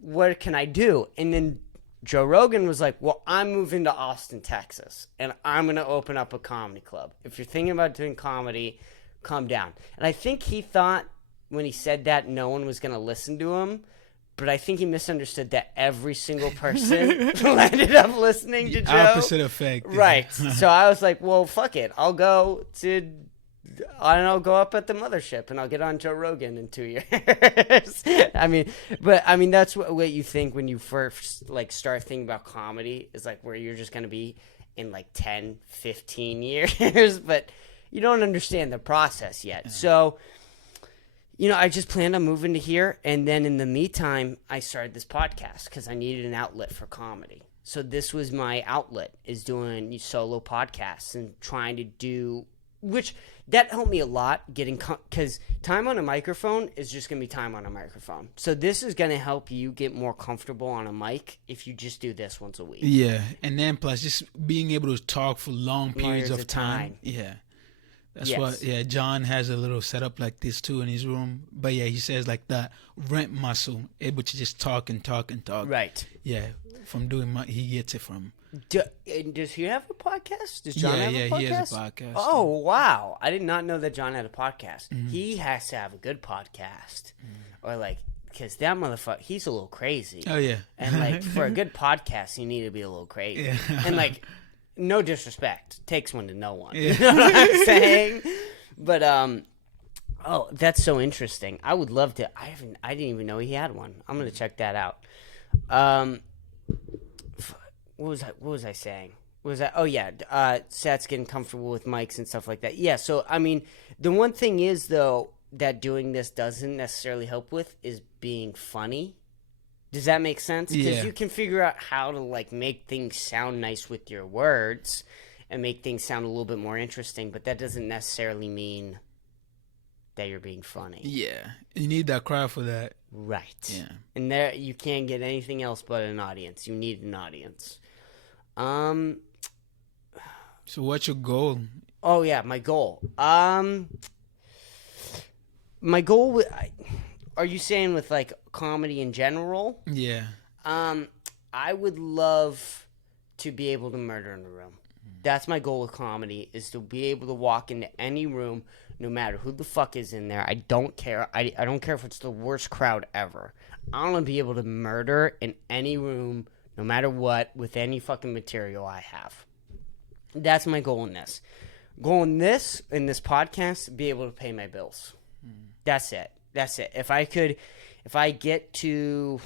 what can I do? And then Joe Rogan was like, well, I'm moving to Austin, Texas, and I'm going to open up a comedy club. If you're thinking about doing comedy, calm down. And I think he thought when he said that no one was going to listen to him. But I think he misunderstood that every single person ended up listening to Joe. Opposite effect. Right. So I was like, well, fuck it. I'll go go up at the mothership and I'll get on Joe Rogan in 2 years. I mean, that's what you think when you first like start thinking about comedy is like where you're just going to be in like 10, 15 years, but you don't understand the process yet. Yeah. So, I just planned on moving to here, and then in the meantime, I started this podcast because I needed an outlet for comedy. So this was my outlet, is doing solo podcasts and trying to do, which that helped me a lot, because time on a microphone is just going to be time on a microphone. So this is going to help you get more comfortable on a mic if you just do this once a week. Yeah, and then plus just being able to talk for long periods of time. Yeah. That's yes. John has a little setup like this too in his room. But yeah, he says like that rent muscle, able to just talk and talk and talk. Right. Yeah, from doing he gets it from. Does he have a podcast? Does John have a podcast? Yeah, he has a podcast. Oh, wow. I did not know that John had a podcast. Mm-hmm. He has to have a good podcast. Or like, because that motherfucker, he's a little crazy. Oh, yeah. And like, for a good podcast, you need to be a little crazy. Yeah. And like, no disrespect. Takes one to know one. Yeah. You know what I'm saying? But, that's so interesting. I would love to. I didn't even know he had one. I'm going to check that out. What was I saying? Seth's getting comfortable with mics and stuff like that. Yeah, so, I mean, the one thing is, though, that doing this doesn't necessarily help with is being funny. Does that make sense? Because you can figure out how to, like, make things sound nice with your words and make things sound a little bit more interesting, but that doesn't necessarily mean that you're being funny. Yeah. You need that crowd for that. Right. Yeah. And there you can't get anything else but an audience. You need an audience. So what's your goal? Oh, yeah, my goal. My goal... Are you saying with, like, comedy in general? Yeah. I would love to be able to murder in a room. That's my goal with comedy, is to be able to walk into any room, no matter who the fuck is in there. I don't care. I don't care if it's the worst crowd ever. I want to be able to murder in any room, no matter what, with any fucking material I have. That's my goal in this. Goal in this podcast, be able to pay my bills. That's it. If I get to,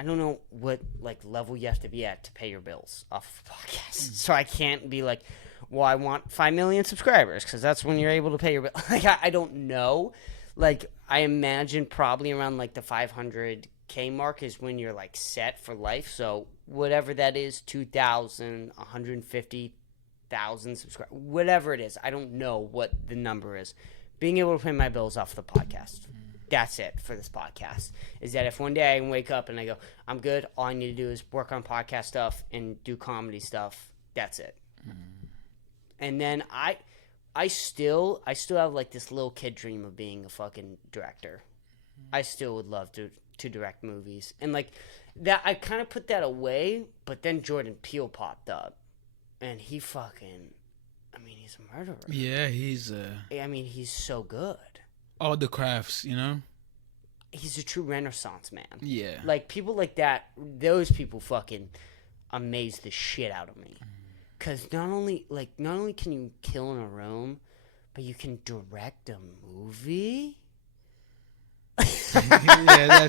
I don't know what like level you have to be at to pay your bills off of podcasts. So I can't be like, well, I want 5 million subscribers because that's when you're able to pay your bill. Like I don't know. Like I imagine probably around like the 500K mark is when you're like set for life. So whatever that is, 2,000, 150,000 subscribers, whatever it is, I don't know what the number is. Being able to pay my bills off the podcast. That's it for this podcast. Is that if one day I can wake up and I go, I'm good, all I need to do is work on podcast stuff and do comedy stuff. That's it. And then I still have like this little kid dream of being a fucking director. I still would love to direct movies. And like that, I kind of put that away, but then Jordan Peele popped up and he fucking, I mean, he's a murderer. Yeah, he's he's so good. All the crafts, you know? He's a true Renaissance man. Yeah. Like, people like that, those people fucking amaze the shit out of me. Because not only can you kill in a room, but you can direct a movie? Yeah,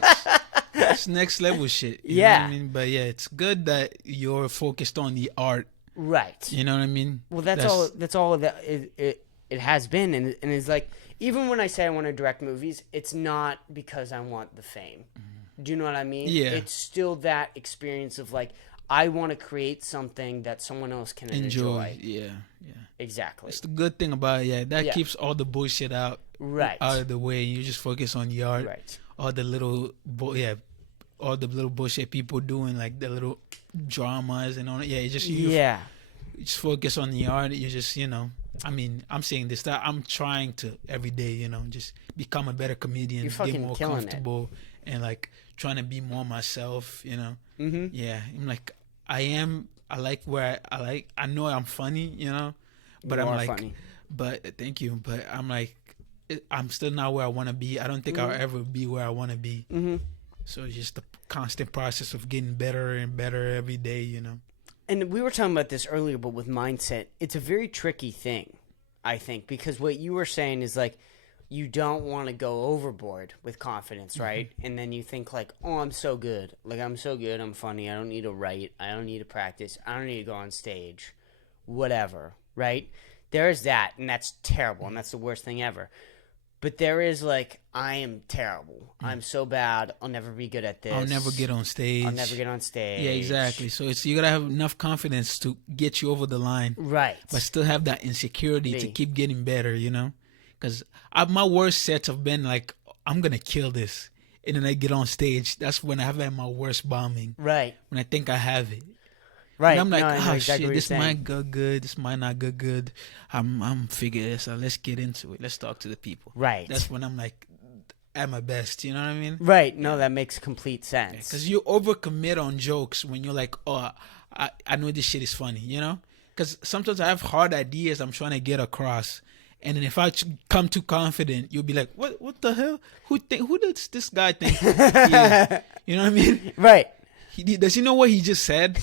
It's next level shit. You know what I mean? But yeah, it's good that you're focused on the art. Right. You know what I mean? Well, that's all that it has been, and it's like, even when I say I want to direct movies, it's not because I want the fame. Do you know what I mean? Yeah. It's still that experience of like, I want to create something that someone else can enjoy. Yeah. Exactly. It's the good thing about it. Yeah, that keeps all the bullshit out of the way. You just focus on the art. Right. All the little all the little bullshit people doing, like the little dramas and all. Yeah, you just focus on the art. You just, I mean, I'm saying this, that I'm trying to every day, just become a better comedian, get more comfortable, and like trying to be more myself, Mm-hmm. Yeah, I'm like, I like where I know I'm funny, but I'm like, funny. But thank you, but I'm like, I'm still not where I want to be. I don't think I'll ever be where I want to be. Mm-hmm. So it's just the constant process of getting better and better every day, And we were talking about this earlier, but with mindset, it's a very tricky thing, I think, because what you were saying is like, you don't want to go overboard with confidence, right? Mm-hmm. And then you think like, oh, I'm so good. Like, I'm so good. I'm funny. I don't need to write. I don't need to practice. I don't need to go on stage. Whatever, right? There is that, and that's terrible, and that's the worst thing ever. But there is like, I am terrible. I'm so bad. I'll never be good at this. I'll never get on stage. Yeah, exactly. So you gotta have enough confidence to get you over the line, right? But still have that insecurity to keep getting better, Because my worst sets have been like, I'm gonna kill this, and then I get on stage. That's when I have had my worst bombing. Right. When I think I have it. Right. And I'm like, exactly shit, this might go good. This might not go good. I'm figuring this out. Let's get into it. Let's talk to the people. Right. That's when I'm like at my best. You know what I mean? Right. No, that makes complete sense. Because you overcommit on jokes when you're like, oh, I know this shit is funny. Because sometimes I have hard ideas I'm trying to get across. And then if I come too confident, you'll be like, what the hell? Who does this guy think he is? You know what I mean? Right. Does he know what he just said?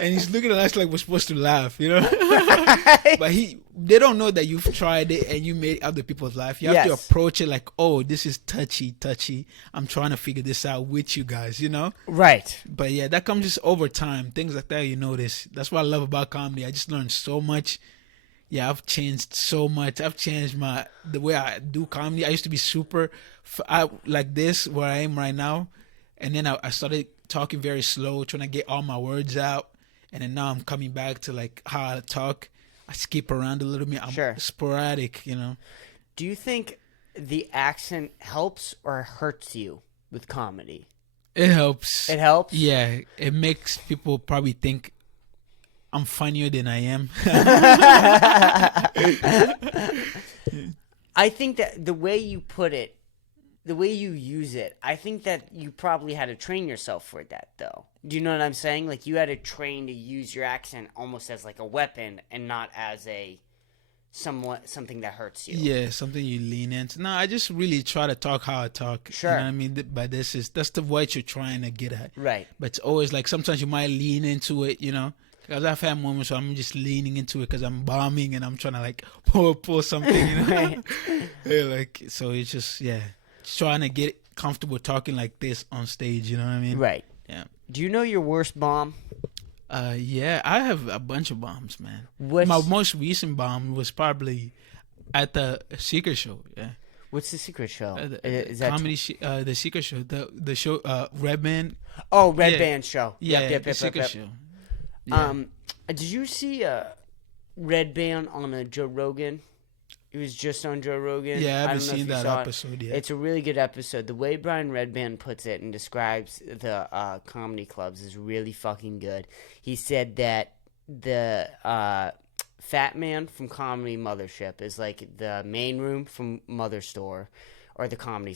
And he's looking at us like we're supposed to laugh, But they don't know that you've tried it and you made other people laugh. You have to approach it like, oh, this is touchy. I'm trying to figure this out with you guys, Right. But yeah, that comes just over time. Things like that, you notice. That's what I love about comedy. I just learned so much. Yeah, I've changed so much. I've changed the way I do comedy. I used to be super like this, where I am right now. And then I started talking very slow, trying to get all my words out. And then now I'm coming back to like how I talk. I skip around a little bit. I'm sporadic, Do you think the accent helps or hurts you with comedy? It helps. It helps? Yeah. It makes people probably think I'm funnier than I am. I think that the way you put it, the way you use it, I think that you probably had to train yourself for that, though. Do you know what I'm saying? Like, you had to train to use your accent almost as like a weapon and not as something that hurts you. Yeah, something you lean into. No, I just really try to talk how I talk. Sure. You know what I mean? But that's the what you're trying to get at. Right. But it's always like sometimes you might lean into it, Because I've had moments where I'm just leaning into it because I'm bombing and I'm trying to like pull something, Right. Yeah, like, so it's just, trying to get comfortable talking like this on stage, you know what I mean? Right. Yeah. Do you know your worst bomb? Yeah, I have a bunch of bombs, man. My most recent bomb was probably at the Secret Show. Yeah. What's the Secret Show? Is that comedy? The Secret Show. The show. Red Band. Oh, Red Band show. Yeah, the Secret Show. Yeah. Did you see Red Band on Joe Rogan? It was just on Joe Rogan. Yeah, I haven't seen that episode yet. It's a really good episode. The way Brian Redband puts it and describes the comedy clubs is really fucking good. He said that the Fat Man from Comedy Mothership is like the main room from Mother Store, or the comedy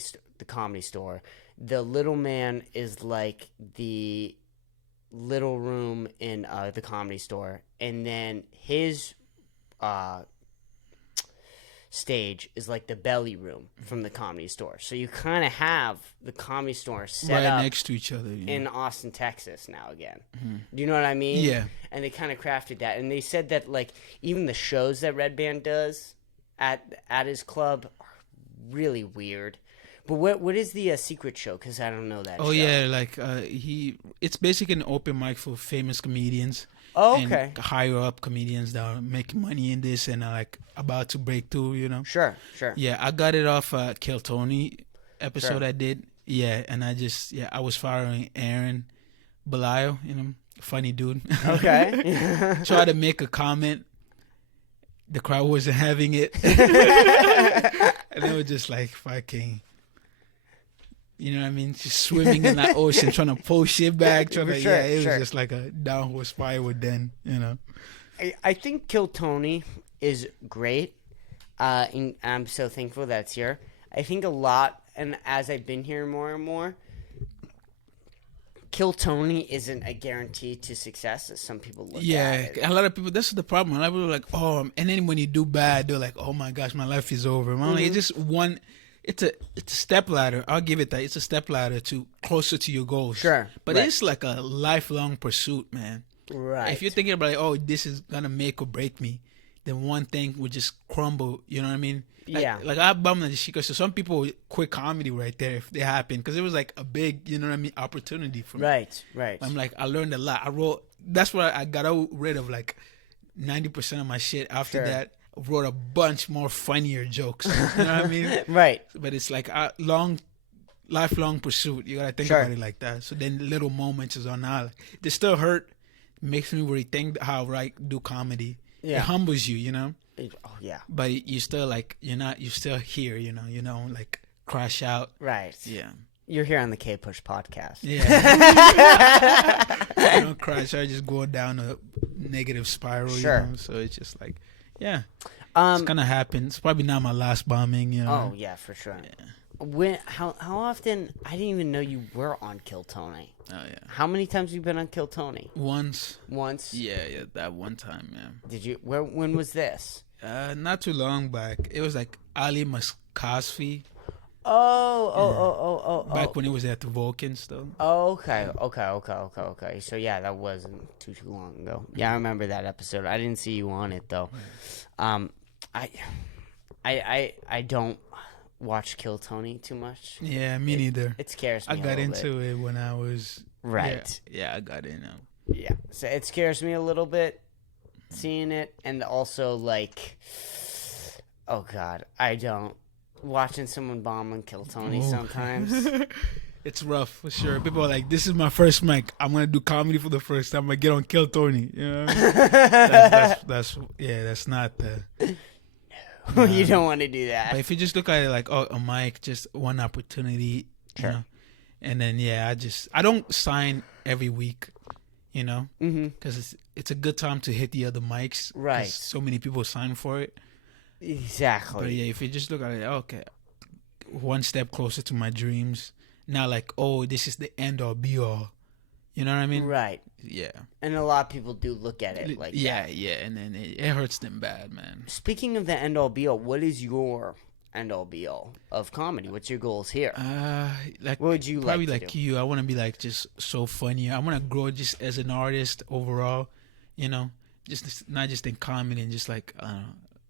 store. The Little Man is like the little room in the Comedy Store, and then his stage is like the belly room from the Comedy Store. So you kind of have the Comedy Store set up next to each other in Austin, Texas now again. Mm-hmm. Do you know what I mean? Yeah. And they kind of crafted that, and they said that like even the shows that Red Band does at his club are really weird. But what is the secret show? Because I don't know that. Oh, yeah, like it's basically an open mic for famous comedians. Oh, okay. And higher up comedians that are making money in this and are like about to break through, you know. Sure. Yeah, I got it off Kill Tony episode Sure. I did. Yeah, and I was following Aaron Belial, you know, funny dude. Okay. Tried to make a comment. The crowd wasn't having it. And they were just like fucking, you know what I mean? Just swimming in that ocean, trying to pull shit back. It was just like a downward spiral then, you know. I think Kill Tony is great. And I'm so thankful that's here. I think a lot, and as I've been here more and more, Kill Tony isn't a guarantee to success, as some people look at it. A lot of people, that's the problem. A lot of people are like, oh, and then when you do bad, they're like, oh my gosh, my life is over. I'm like, it's just one, it's a step ladder. I'll give it that. It's a step ladder to closer to your goals. Sure. But it's like a lifelong pursuit, man. Right. If you're thinking about, like, oh, this is going to make or break me, then one thing would just crumble, you know what I mean? Like I bummed the Chico. So some people quit comedy right there if they happen, because it was like a big, you know what I mean, opportunity for me. Right. I'm like, I learned a lot. That's why I got rid of like 90% of my shit. After that, I wrote a bunch more funnier jokes. You know what I mean? Right. But it's like a lifelong pursuit. You gotta think about it like that. So then little moments is on now. They still hurt. Makes me rethink how I do comedy. Yeah. It humbles you, you know. Oh yeah. But you still like you're still here, you know. You don't like crash out. Right. Yeah. You're here on the Kpush podcast. Yeah. I don't crash. I just go down a negative spiral. Sure. You know? So it's just like, yeah. It's gonna happen. It's probably not my last bombing. You know. Oh yeah, for sure. Yeah. How often? I didn't even know you were on Kill Tony. Oh yeah. How many times have you been on Kill Tony? Once. Yeah, that one time, man. Did you? When was this? Not too long back. It was like Ali Maskasfi. Oh. Back when it was at the Vulcan still. Oh, okay. So yeah, that wasn't too long ago. Yeah, I remember that episode. I didn't see you on it though. I don't watch Kill Tony too much. Yeah, me neither. It scares me. I got into it when I was right. Yeah, I got in. Yeah, so it scares me a little bit seeing it, and also like, oh god, I don't watching someone bomb and Kill Tony sometimes. It's rough for sure. People are like, "This is my first mic. I'm gonna do comedy for the first time. I get on Kill Tony." You know, what I mean? That's not the. You don't want to do that. But if you just look at it like, oh, a mic, just one opportunity, you know, and then I don't sign every week, you know, because it's a good time to hit the other mics, right? So many people sign for it. Exactly. But yeah, if you just look at it, okay, one step closer to my dreams. Not like, oh, this is the end all be all. You know what I mean? Right. Yeah. And a lot of people do look at it like that. Yeah, and then it hurts them bad, man. Speaking of the end all be all, what is your end all be all of comedy? What's your goals here? Like what would you probably like to like do? you. I want to be like just so funny. I want to grow just as an artist overall. You know, just not just in comedy and just like I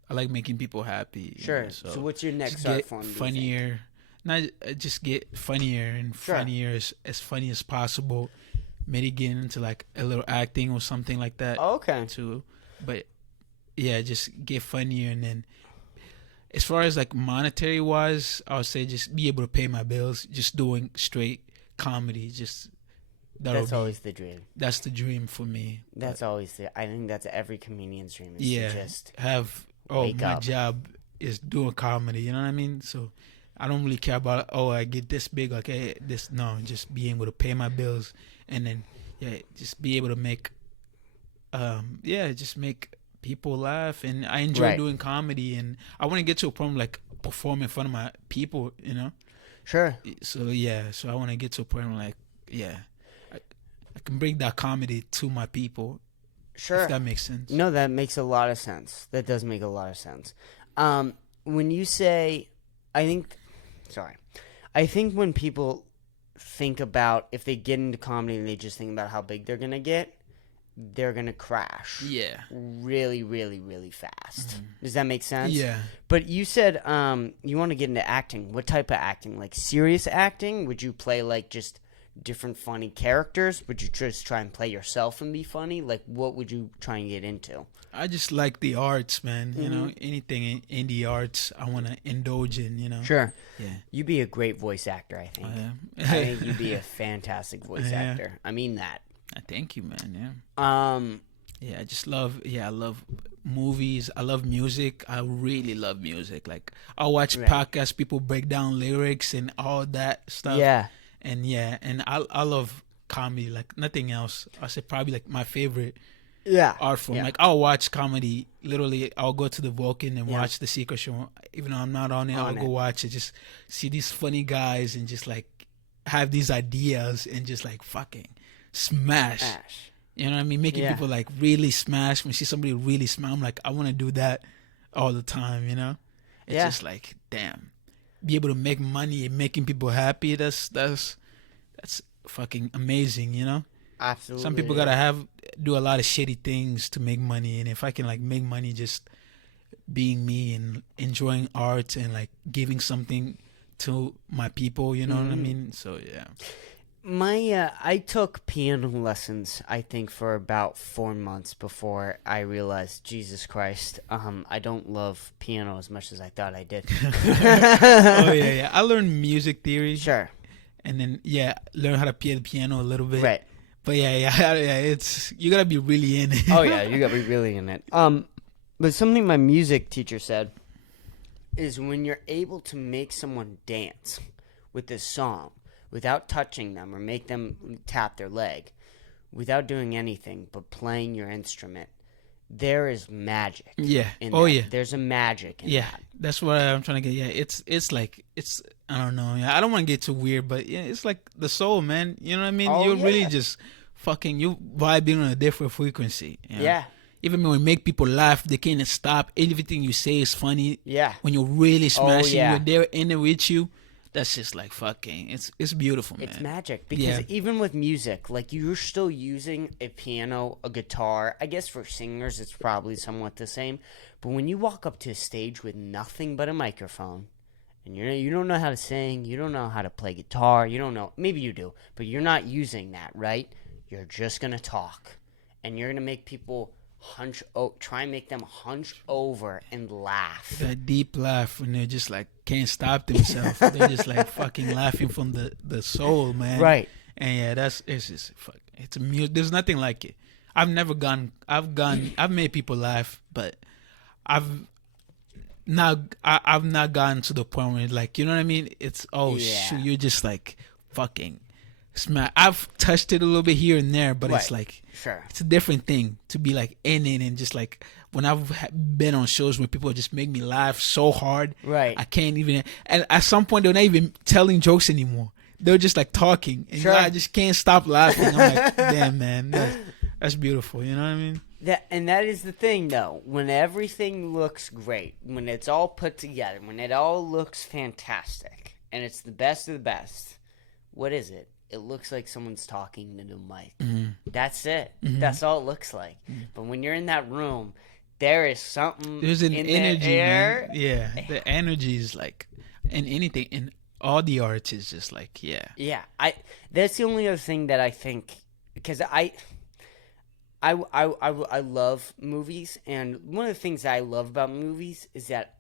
like making people happy. Sure. You know? So what's your next art form? Funnier. Not just get funnier and funnier as funny as possible. Maybe get into like a little acting or something like that. Okay. Too, but yeah, just get funnier, and then as far as like monetary wise, I would say just be able to pay my bills. Just doing straight comedy, that's always the dream. That's the dream for me. That's always I think that's every comedian's dream. Is to just have my job is doing comedy. You know what I mean? So I don't really care about I get this big. Okay, just being able to pay my bills, and then just be able to make, just make people laugh. And I enjoy doing comedy, and I want to get to a point like perform in front of my people. You know. Sure. So so I want to get to a point where like I can bring that comedy to my people. Sure. If that makes sense. No, that makes a lot of sense. That does make a lot of sense. When you say, I think when people think about, if they get into comedy and they just think about how big they're going to get, they're gonna crash. Yeah. Really, really, really fast. Does that make sense? Yeah. But you said you want to get into acting. What type of acting? Like serious acting? Would you play like just different funny characters? Would you just try and play yourself and be funny? Like what would you try and get into? I just like the arts, man. You know, anything in the arts I want to indulge in, you know. Sure. Yeah. You'd be a great voice actor, I think. I think you'd be a fantastic voice actor. I mean that. Thank you, man. Yeah. Yeah, I love movies. I love music. I really love music. Like I watch podcasts, people break down lyrics and all that stuff. Yeah. And I love comedy like nothing else. I say probably like my favorite art form. Like I'll watch comedy. Literally, I'll go to the Vulcan and watch The Secret Show. Even though I'm not on it, I'll go watch it. Just see these funny guys and just like have these ideas and just like fucking smash. You know what I mean? Making people like really smash. When you see somebody really smash, I'm like, I want to do that all the time. You know? It's just like, damn, be able to make money and making people happy. That's fucking amazing. You know? Absolutely. Some people gotta do a lot of shitty things to make money, and if I can like make money just being me and enjoying art and like giving something to my people, you know what I mean? So yeah. I took piano lessons, I think, for about 4 months before I realized, Jesus Christ, I don't love piano as much as I thought I did. Yeah. I learned music theory. Sure. And then learn how to play the piano a little bit. Right. But it's you gotta be really in it. Oh yeah, you gotta be really in it. But something my music teacher said is when you're able to make someone dance with this song without touching them or make them tap their leg, without doing anything but playing your instrument, there is magic. Yeah. There's a magic in that. That's what I'm trying to get. Yeah, it's like I don't know. I don't want to get too weird, but it's like the soul, man. You know what I mean? You're really just fucking you vibing on a different frequency. You know? Yeah. Even when we make people laugh, they can't stop. Everything you say is funny. Yeah. When you're really smashing, you're there in it with you. That's just like fucking. It's beautiful, man. It's magic because even with music, like you're still using a piano, a guitar. I guess for singers, it's probably somewhat the same. But when you walk up to a stage with nothing but a microphone, and you don't know how to sing, you don't know how to play guitar, you don't know. Maybe you do, but you're not using that, right? You're just gonna talk, and you're gonna make people try and make them hunch over and laugh. That deep laugh when they're just like can't stop themselves. They're just like fucking laughing from the soul, man. Right. And it's just fuck. It's a there's nothing like it. I've made people laugh, but I've not gotten to the point where like, you know what I mean? It's shoot, you're just like fucking smash. I've touched it a little bit here and there, but it's like it's a different thing to be like in it and just like when I've been on shows where people just make me laugh so hard, right? I can't even. And at some point, they're not even telling jokes anymore. They're just like talking, and I just can't stop laughing. I'm like, damn, man, that's beautiful. You know what I mean? That is the thing, though. When everything looks great, when it's all put together, when it all looks fantastic, and it's the best of the best, what is it? It looks like someone's talking into a mic. Mm-hmm. That's it. Mm-hmm. That's all it looks like. Mm-hmm. But when you're in that room, there is something. There's an in energy, the air. Man. Yeah, the energy is like, and anything in all the art is just like, yeah. That's the only other thing that I think, because I love movies, and one of the things that I love about movies is that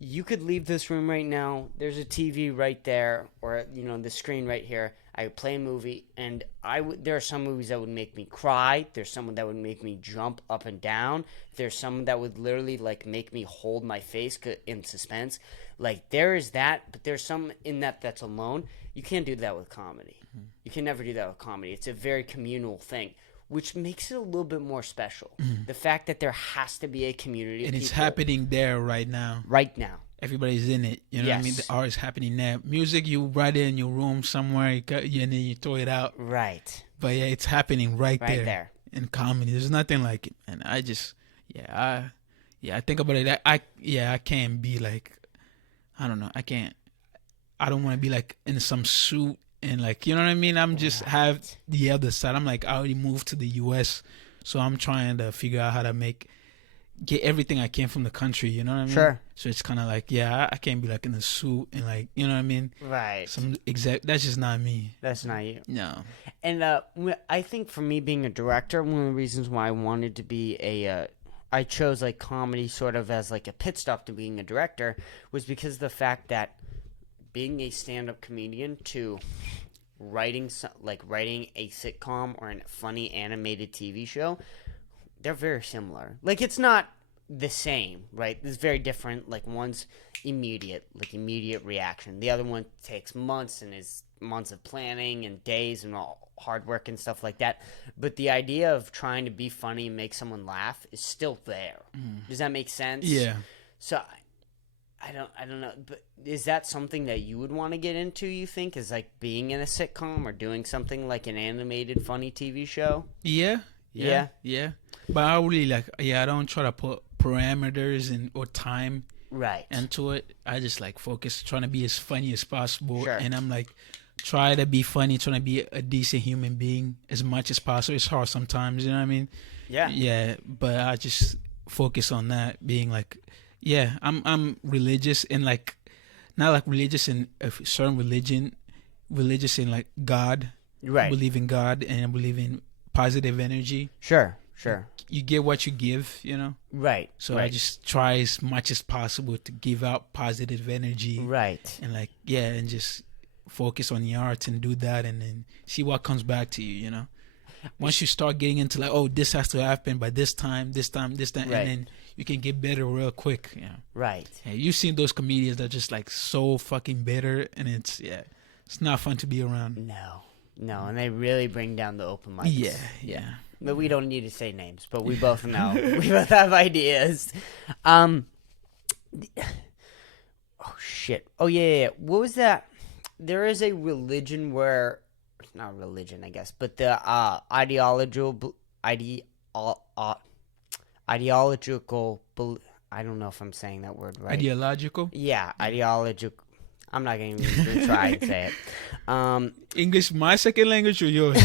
you could leave this room right now. There's a TV right there, or the screen right here. I would play a movie, and there are some movies that would make me cry. There's some that would make me jump up and down. There's some that would literally like make me hold my face in suspense. Like there is that, but there's some in that's alone. You can't do that with comedy. Mm-hmm. You can never do that with comedy. It's a very communal thing, which makes it a little bit more special. Mm. The fact that there has to be a community of and it's people happening there right now. Right now. Everybody's in it. You know what I mean? The art is happening there. Music, you write it in your room somewhere, and then you throw it out. Right. But it's happening right there. In comedy. There's nothing like it. And I just, I think about it. I can't be like, I don't know. I don't want to be like in some suit and like, you know what I mean. I'm just have the other side. I'm like, I already moved to the U.S., so I'm trying to figure out how to get everything I can from the country. You know what I mean? Sure. So it's kind of like, I can't be like in a suit and like, you know what I mean? Right. That's just not me. That's not you. No. And I think for me being a director, one of the reasons why I wanted to be I chose like comedy sort of as like a pit stop to being a director was because of the fact that being a stand-up comedian to writing a sitcom or a funny animated TV show, they're very similar. Like, it's not the same, right? It's very different. Like, one's immediate reaction. The other one takes months and is months of planning and days and all hard work and stuff like that. But the idea of trying to be funny and make someone laugh is still there. Does that make sense? Yeah. So I don't know, but is that something that you would want to get into, you think, is like being in a sitcom or doing something like an animated funny TV show? Yeah. But I really I don't try to put parameters or time into it. I just like focus trying to be as funny as possible. Sure. And I'm like, try to be funny, trying to be a decent human being as much as possible. It's hard sometimes, you know what I mean? Yeah. Yeah, but I just focus on that, being like, I'm religious, and like not like religious in a certain religion, religious in like God. Right. I believe in God, and I believe in positive energy. Sure. You get what you give, you know? Right. So I just try as much as possible to give out positive energy. Right. And like, and just focus on the art and do that, and then see what comes back to you, you know? Once you start getting into like, oh, this has to happen by this time, right. And then you can get better real quick. Yeah. Right. Yeah, you've seen those comedians that are just like so fucking bitter, and it's not fun to be around. No, and they really bring down the open mics. Yeah. But we don't need to say names, but we both know. We both have ideas. Oh, shit. Oh, yeah. What was that? There is a religion where... Not religion, I guess, but the ideological... I don't know if I'm saying that word right. Ideological? Yeah, ideological. I'm not going to even try and say it. English, my second language, or yours?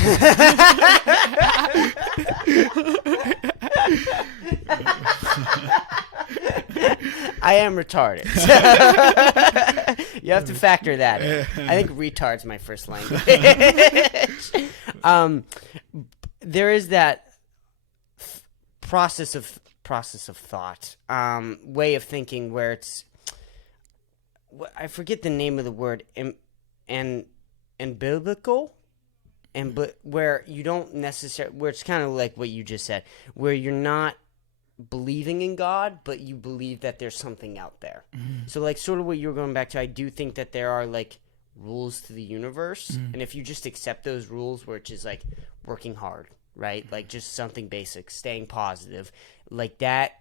I am retarded. You have to factor that in. I think retard's my first language. There is that process of thought, way of thinking where it's... I forget the name of the word, and biblical, but where you don't necessarily, where it's kind of like what you just said, where you're not believing in God, but you believe that there's something out there. So like sort of what you were going back to, I do think that there are like rules to the universe, and if you just accept those rules, which is like working hard, right? Like just something basic, staying positive, like that.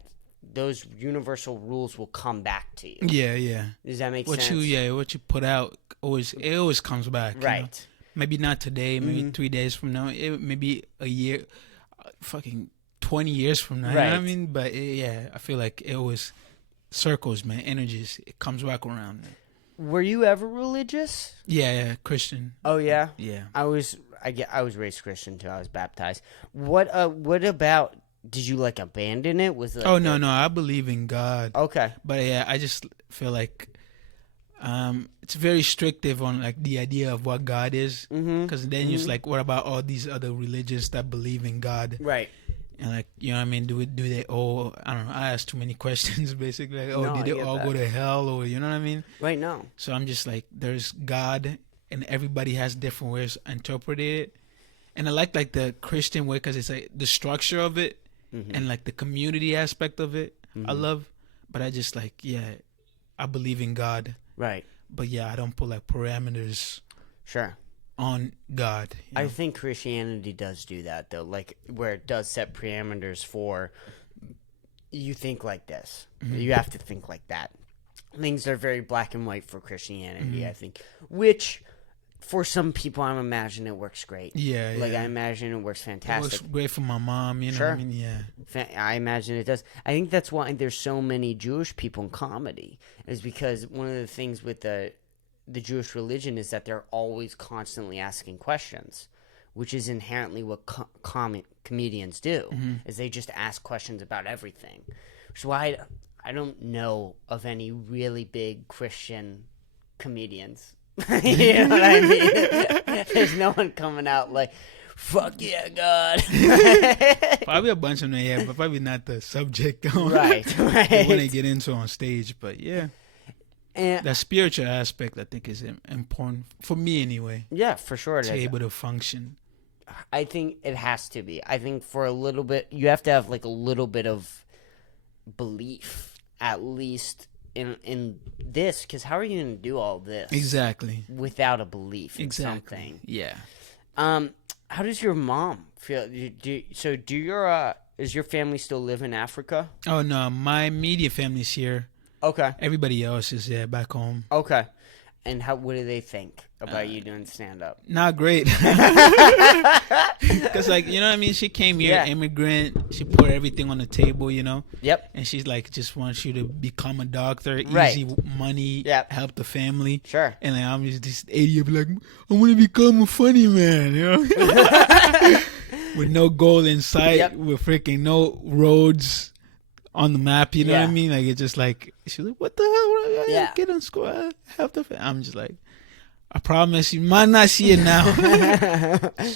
Those universal rules will come back to you. Yeah. Does that make sense? What you put out always comes back. Right. You know? Maybe not today, maybe 3 days from now, maybe a year, fucking 20 years from now. Right. You know what I mean? But I feel like it always circles, man. Energies. It comes back around. Man. Were you ever religious? Yeah, Christian. Oh yeah. Yeah. I was raised Christian too. I was baptized. What about? Did you like abandon it? Was it? Oh no, I believe in God. Okay. But I just feel like it's very restrictive on like the idea of what God is, because then it's like, what about all these other religions that believe in God? Right. And like, you know what I mean? Do they all? I don't know. I ask too many questions basically. Like, did they all go to hell, or you know what I mean? Right. No. So I'm just like, there's God, and everybody has different ways to interpret it, and I like the Christian way because it's like the structure of it. And like the community aspect of it, I love. But I just like, I believe in God. Right. But I don't put like parameters. Sure. On God. You know? I think Christianity does do that though, like where it does set parameters for. You think like this. You have to think like that. Things are very black and white for Christianity, I think, which. For some people, I imagine it works great. Yeah. I imagine it works fantastic. It works great for my mom, you know what I mean? Yeah. I imagine it does. I think that's why there's so many Jewish people in comedy, is because one of the things with the the Jewish religion is that they're always constantly asking questions, which is inherently what comedians do, is they just ask questions about everything. Which is why I don't know of any really big Christian comedians. You know what I mean? There's no one coming out like, fuck yeah, God. Probably a bunch of them, yeah, but probably not the subject. Right. They want to get into on stage, but yeah. And that spiritual aspect, I think, is important for me anyway. Yeah, for sure. To be able to function. I think it has to be. I think for a little bit, you have to have like a little bit of belief, at least in this, because how are you going to do all this exactly without a belief in something? Yeah. How does your mom feel? Is your family still live in Africa? Oh no, my immediate family's here. Okay. Everybody else is back home. Okay. And what do they think about you doing stand-up? Not great. Because, like, you know what I mean? She came here, immigrant. She put everything on the table, you know? Yep. And she's like, just wants you to become a doctor, easy money, help the family. Sure. And like, I'm just this idiot, like, I want to become a funny man, you know? With no goal in sight, with freaking no roads on the map, you know what I mean? Like, it's just like, she's like, what the hell? Get on school, help the family. I'm just like, I promise you might not see it now.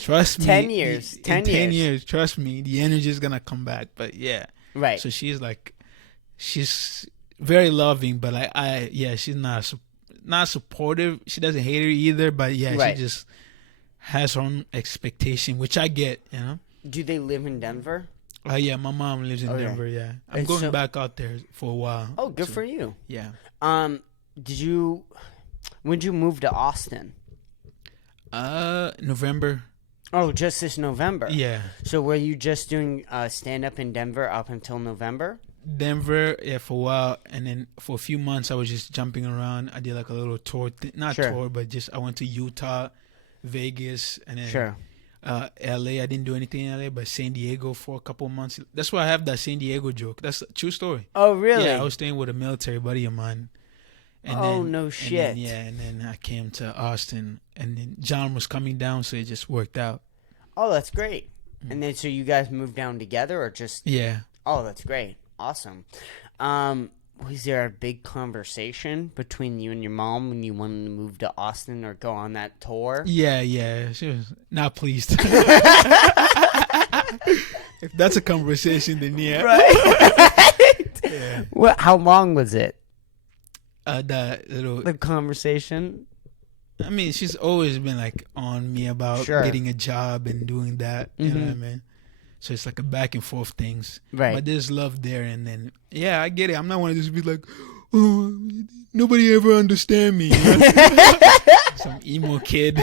Trust me. 10 years. 10 years, trust me, the energy is going to come back. But yeah. Right. So she's like, she's very loving, but like, she's not supportive. She doesn't hate her either, but she just has her own expectation, which I get, you know? Do they live in Denver? Yeah, my mom lives in Denver, yeah. I'm going back out there for a while. Oh, good for you. Yeah. When did you move to Austin? November. Oh, just this November? Yeah. So were you just doing stand-up in Denver up until November? Denver, yeah, for a while. And then for a few months, I was just jumping around. I did like a little tour. Tour, but just I went to Utah, Vegas, and then LA. I didn't do anything in LA, but San Diego for a couple of months. That's why I have that San Diego joke. That's a true story. Oh, really? Yeah, I was staying with a military buddy of mine. And no shit. And then I came to Austin, and then John was coming down, so it just worked out. Oh, that's great. And then so you guys moved down together, or just? Yeah. Oh, that's great. Awesome. Was there a big conversation between you and your mom when you wanted to move to Austin or go on that tour? Yeah. She was not pleased. If that's a conversation, then yeah. Right. Yeah. Well, how long was it? The conversation. I mean, she's always been like on me about getting a job and doing that. You know what I mean? So it's like a back and forth things. Right. But there's love there, and then I get it. I'm not one to just be like, oh, nobody ever understand me. You know? Some emo kid.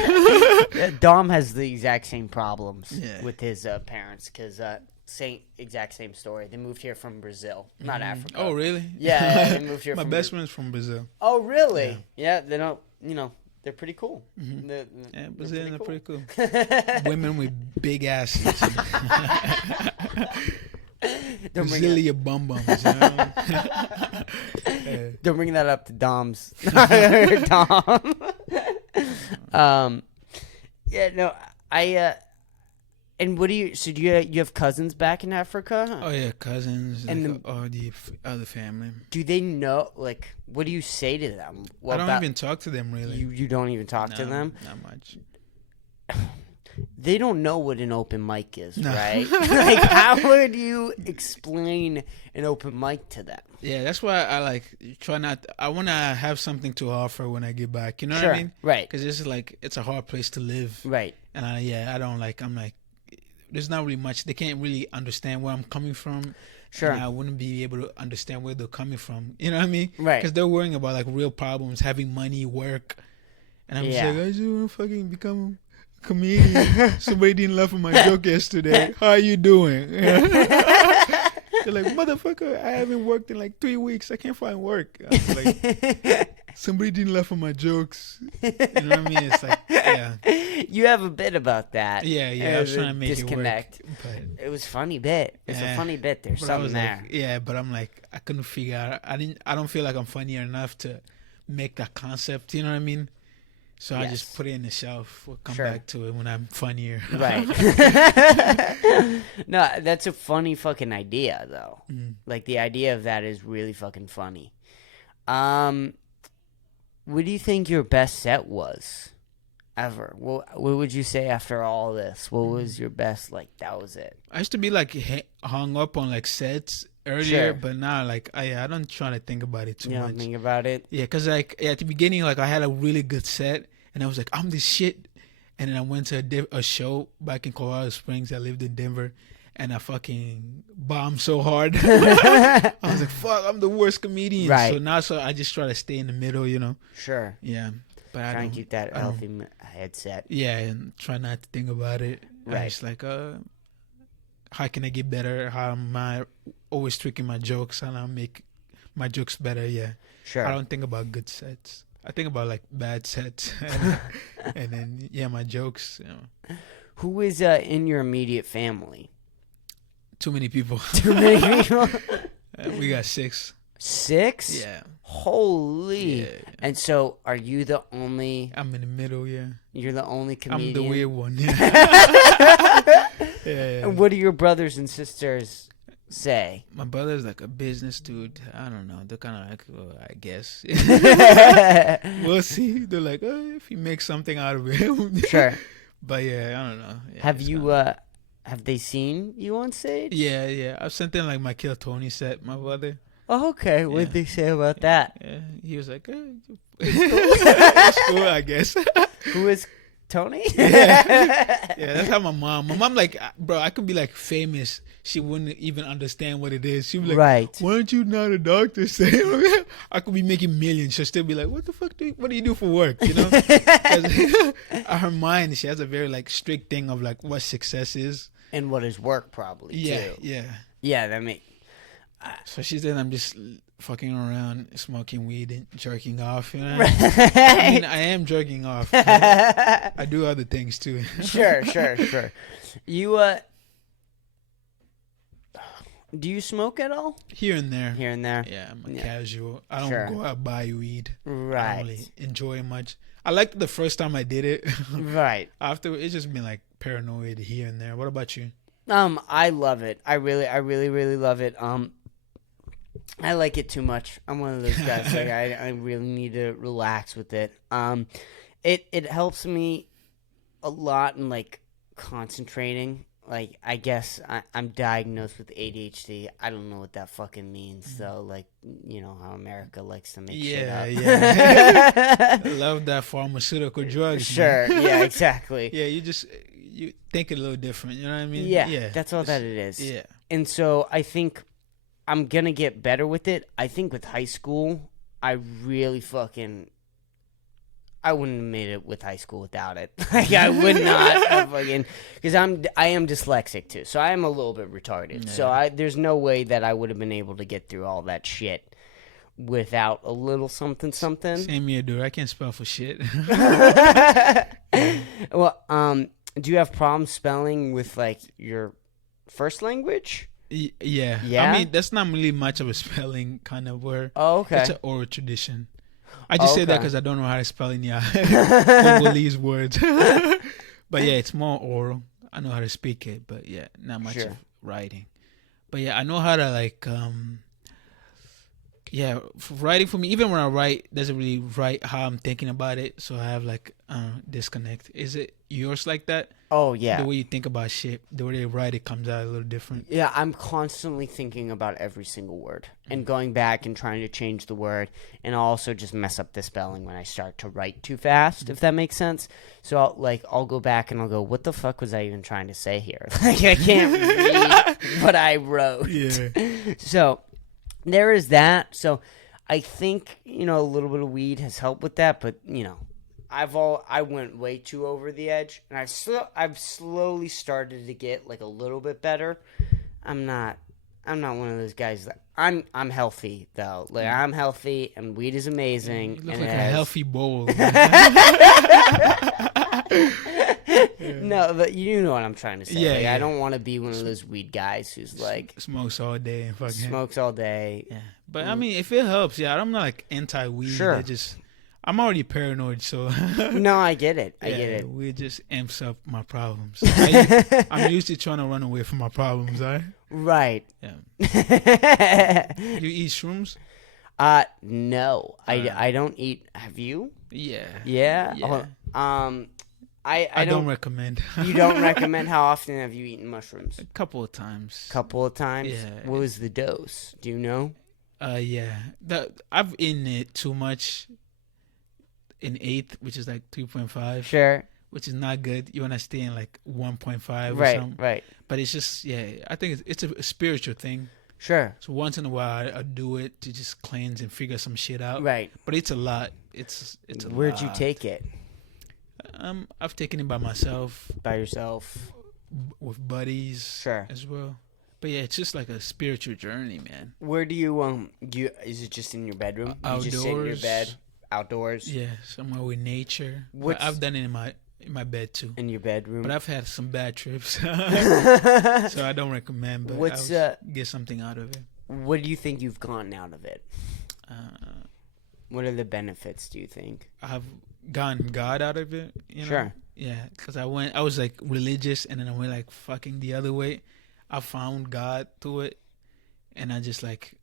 Dom has the exact same problems with his parents because exact same story. They moved here from Brazil, not Africa. Oh, really? Yeah, they moved here. My best friend's from Brazil. Oh, really? Yeah, they don't. They're pretty cool. Brazilians are pretty cool. Women with big asses. Brazilian bum bums. You know? Don't bring that up to Dom's. Dom. And what do you? So do you have cousins back in Africa? Oh yeah, cousins and all the other family. Do they know? Like, what do you say to them? I don't even talk to them really. You don't even talk to them? Not much. They don't know what an open mic is, right? Like, how would you explain an open mic to them? Yeah, that's why I try not. I want to have something to offer when I get back. You know what I mean? Right. Because it's a hard place to live. Right. And I don't like. I'm like, there's not really much. They can't really understand where I'm coming from. Sure. And I wouldn't be able to understand where they're coming from. You know what I mean? Right. Because they're worrying about like real problems, having money, work, and I'm just like, I just want to fucking become a comedian. Somebody didn't laugh at my joke yesterday. How are you doing? They're like, motherfucker, I haven't worked in like 3 weeks. I can't find work. I was like, somebody didn't laugh at my jokes. You know what I mean? It's like, You have a bit about that. Yeah. I was trying to make disconnect. It work. But it was funny bit. It's a funny bit. There's something there. Like, but I'm like, I couldn't figure out. I don't feel like I'm funny enough to make that concept. You know what I mean? So I just put it in the shelf. We'll come back to it when I'm funnier. Right. No, that's a funny fucking idea, though. Like, the idea of that is really fucking funny. What do you think your best set was ever? What would you say after all this? What was your best, like, that was it? I used to be, like, hung up on, like, sets earlier, but now, like, I don't try to think about it too much. You don't think about it? Yeah, because, like, at the beginning, like, I had a really good set, and I was like, I'm this shit. And then I went to a show back in Colorado Springs. I lived in Denver, and I fucking bombed so hard. I was like, fuck, I'm the worst comedian. Right. So I just try to stay in the middle, you know? Sure. Yeah. But try and keep that healthy headset. Yeah, and try not to think about it. Right. It's like, how can I get better? How am I always tricking my jokes? How do I make my jokes better? Yeah. Sure. I don't think about good sets. I think about, like, bad sets. And then, my jokes. You know. Who is in your immediate family? Too many people. Too many people? We got 6. 6? Yeah. Holy. Yeah. And so, are you the only... I'm in the middle, yeah. You're the only comedian? I'm the weird one, yeah. Yeah. And what do your brothers and sisters say? My brother's like a business dude. I don't know. They're kind of like, I guess. We'll see. They're like, if you make something out of it. Sure. But yeah, I don't know. Yeah, have you, have they seen you on stage? Yeah. I've sent them like my Kill Tony set, my brother. Oh, okay. Yeah. What did they say about that? Yeah. He was like, it's cool, I guess. Who is Tony? Yeah, that's how my mom like, bro, I could be like famous. She wouldn't even understand what it is. She'd be like, right. Why aren't you not a doctor? I could be making millions. She'll still be like, what the fuck what do you do for work? You know? Her mind, she has a very like strict thing of like what success is. And what is work probably too. Yeah, that makes... So she said I'm just fucking around, smoking weed and jerking off. You know? Right. I mean, I am jerking off. I do other things too. Sure. You do you smoke at all? Here and there. Yeah, I'm a casual. I don't go out buy weed. Right. I don't really enjoy it much. I liked it the first time I did it. Right. After it's just been like paranoid here and there. What about you? I love it. I really love it. I like it too much. I'm one of those guys. Like I really need to relax with it. It helps me a lot in like concentrating. Like I guess I'm diagnosed with ADHD. I don't know what that fucking means. So like you know how America likes to make shit up. Yeah. I love that pharmaceutical drugs. Sure. Man. Yeah. Exactly. Yeah. You think it a little different. You know what I mean? Yeah. That's all that it is. Yeah. And so I think I'm going to get better with it. I think with high school, I really fucking... I wouldn't have made it with high school without it. Like, I would not have fucking... Because I am dyslexic, too. So I am a little bit retarded. Yeah. So there's no way that I would have been able to get through all that shit without a little something. Same here, dude. I can't spell for shit. Well, do you have problems spelling with, like, your first language? Yeah. I mean, that's not really much of a spelling kind of word. Oh, okay. It's an oral tradition. I just say that because I don't know how to spell any Congolese words. But yeah, it's more oral. I know how to speak it, but yeah, not much of writing. But yeah, I know how to like, writing for me, even when I write, doesn't really write how I'm thinking about it. So I have like disconnect. Is it yours like that? Oh, yeah. The way you think about shit, the way they write it comes out a little different. Yeah, I'm constantly thinking about every single word and going back and trying to change the word. And I'll also just mess up the spelling when I start to write too fast, if that makes sense. So I'll go back and I'll go, what the fuck was I even trying to say here? Like, I can't read what I wrote. Yeah. So there is that. So I think, a little bit of weed has helped with that, but, I went way too over the edge, and I've slowly started to get like a little bit better. I'm not one of those guys that I'm healthy though. Like I'm healthy, and weed is amazing. You look like a healthy bowl. No, but you know what I'm trying to say. Yeah, like, yeah. I don't want to be one of those weed guys who's like smokes all day and fucking smokes all day. Yeah, but I mean, if it helps, I'm not like anti-weed. Sure. I'm already paranoid, so. No, I get it. I get it. We just amps up my problems. I'm usually trying to run away from my problems, right? Right. Yeah. You eat shrooms? No. I don't eat. Have you? Yeah. Yeah? Yeah. I don't recommend. You don't recommend? How often have you eaten mushrooms? A couple of times. Couple of times? Yeah. What was the dose? Do you know? Yeah. I've eaten it too much. In eighth, which is like 3.5. Sure. Which is not good. You want to stay in like 1.5 or right, something. Right. But it's just, I think it's a spiritual thing. Sure. So once in a while, I do it to just cleanse and figure some shit out. Right. But it's a lot. It's a lot. Where'd you take it? I've taken it by myself. By yourself? With buddies. Sure. As well. But yeah, it's just like a spiritual journey, man. Where do you is it just in your bedroom? Outdoors. You just sit in your bed? Outdoors? Yeah, somewhere with nature. I've done it in my bed too. In your bedroom? But I've had some bad trips. So I don't recommend, but get something out of it. What do you think you've gotten out of it? What are the benefits, do you think? I've gotten God out of it, you know? Sure. Yeah, because I was like religious and then I went like fucking the other way. I found God through it and I just like,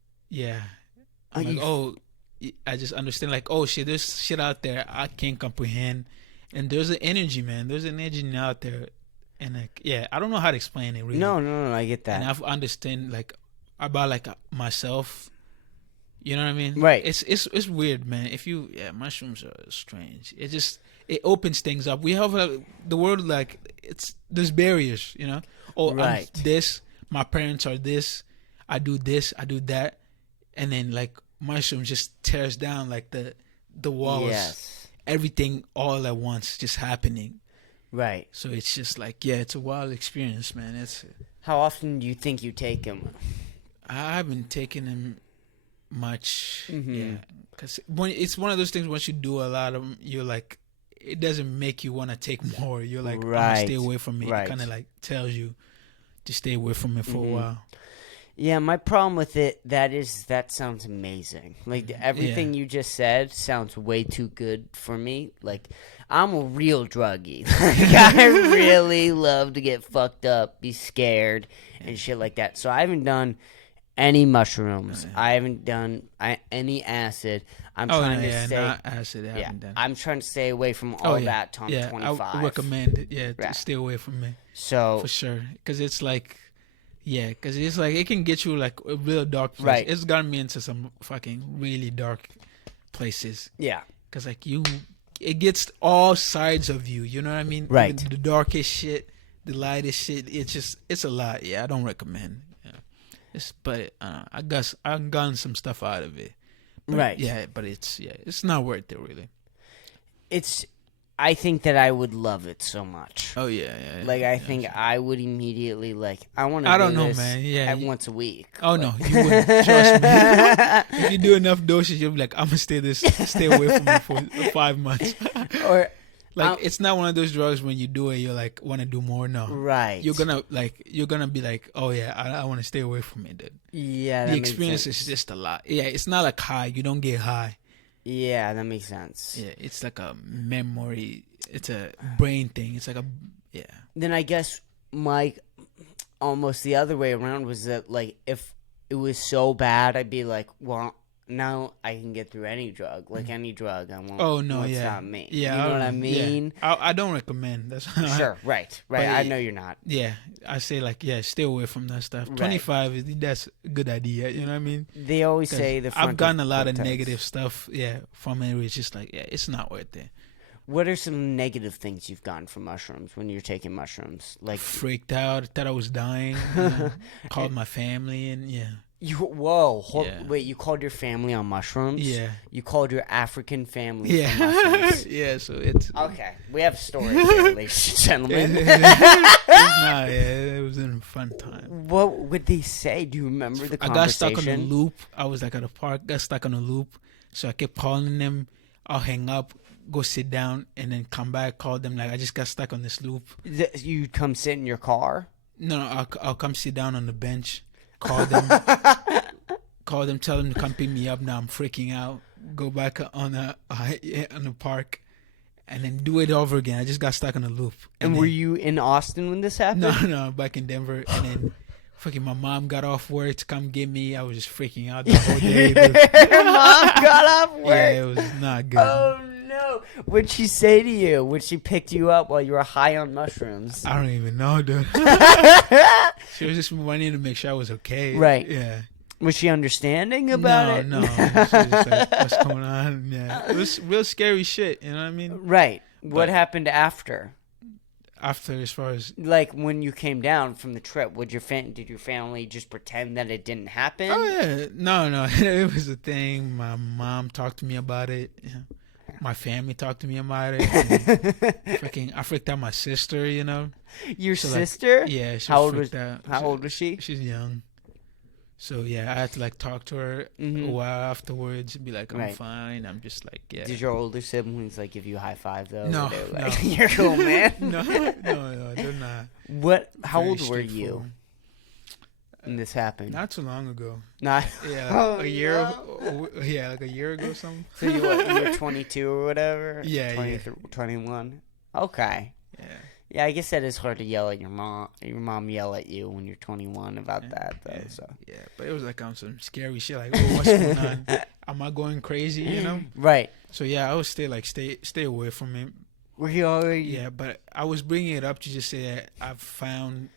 I just understand like, oh shit, there's shit out there I can't comprehend. And there's an energy, man. There's an energy out there. And like, I don't know how to explain it really. No, I get that. And I understand like about like myself. You know what I mean? Right. It's weird, man. Mushrooms are strange. It opens things up. We have the world like there's barriers, you know? Oh, right. I'm this, my parents are this, I do that. And then like mushrooms just tears down like the walls. Yes. Everything all at once just happening. Right. So it's just like, it's a wild experience, man. How often do you think you take them? I haven't taken them much. Mm-hmm. Because it's one of those things, once you do a lot of them, you're like, it doesn't make you want to take more. You're like, I'm gonna stay away from it. Right. It kind of like tells you to stay away from it for a while. Yeah, my problem with it, that sounds amazing. Like, everything you just said sounds way too good for me. Like, I'm a real druggie. Like, I really love to get fucked up, be scared, and shit like that. So I haven't done any mushrooms. I haven't done any acid. I'm trying to stay. Not acid. I haven't done. I'm trying to stay away from all that till I'm 25. I recommend it. To stay away from it. So for sure, because it's like. Yeah, because it's like it can get you like a real dark place. Right. It's gotten me into some fucking really dark places. Yeah. Because like it gets all sides of you. You know what I mean? Right. The darkest shit, the lightest shit. It's a lot. Yeah, I don't recommend. But I've gotten some stuff out of it. But, right. Yeah, but it's not worth it really. I think that I would love it so much. Oh yeah. Like I think I would immediately I want to. I don't know, man. Yeah, once a week. Oh no, you wouldn't. Trust me. If you do enough doses, you'll be like, I'm gonna stay away from it for 5 months. Or like it's not one of those drugs when you do it, you're like want to do more. No, right. You're gonna be like, oh yeah, I want to stay away from it. Dude. Yeah, the experience is just a lot. Yeah, it's not like high. You don't get high. Yeah, that makes sense. Yeah, it's like a memory. It's a brain thing. It's like Then I guess my almost the other way around was that like if it was so bad, I'd be like, well, now I can get through any drug, like any drug. I won't. Oh no, it's not me. Yeah, you know what I mean. Yeah. I don't recommend. That's sure. Right. I know you're not. Yeah, I say like stay away from that stuff. Right. 25 that's a good idea. You know what I mean? They always say I've gotten a lot of negative stuff. Yeah, from it. It's just like it's not worth it. What are some negative things you've gotten from mushrooms when you're taking mushrooms? Like freaked out, thought I was dying. Called my family and wait, you called your family on mushrooms? Yeah. You called your African family on mushrooms? Yeah, so it's... Okay, we have stories here, ladies and gentlemen. It was a fun time. What would they say? Do you remember the conversation? I got stuck on a loop. I was like at a park, got stuck on a loop. So I kept calling them. I'll hang up, go sit down, and then come back, call them. Like, I just got stuck on this loop. You'd come sit in your car? No, I'll come sit down on the bench. Call them call them, tell them to come pick me up. Now I'm freaking out. Go back on the park, and then do it over again. I just got stuck on a loop. And were you in Austin when this happened? No, back in Denver. And then fucking my mom got off work to come get me. I was just freaking out the whole day. Your mom got off work? Yeah, it was not good. Oh, no. What'd she say to you when she picked you up while you were high on mushrooms? I don't even know, dude. She was just wanting to make sure I was okay. Right. Yeah. Was she understanding about it? No. She was just like, what's going on? Yeah. It was real scary shit, you know what I mean? Right. What happened after? After, as far as... Like, when you came down from the trip, did your family just pretend that it didn't happen? Oh, yeah. No. It was a thing. My mom talked to me about it. Yeah. My family talked to me about it. I freaked out my sister, you know? Your sister? Like, yeah. How old was she? She's young. So, yeah, I had to, like, talk to her a while afterwards and be like, I'm fine. I'm just like, yeah. Did your older siblings, like, give you a high five, though? No. Like, you're cool, man. No, they're not. How old were you when this happened? Not too long ago. Not? Yeah, like a year. No. Yeah, like a year ago or something. So you were 22 or whatever? Yeah, 21? Okay. Yeah. Yeah, I guess that is hard to yell at your mom. Your mom yell at you when you're 21 about that, though. Yeah, so yeah, but it was like on some scary shit. Like, oh, what's going on? Am I going crazy? You know? Right. So yeah, I would stay away from it. Were you already? Yeah, but I was bringing it up to just say that I've found.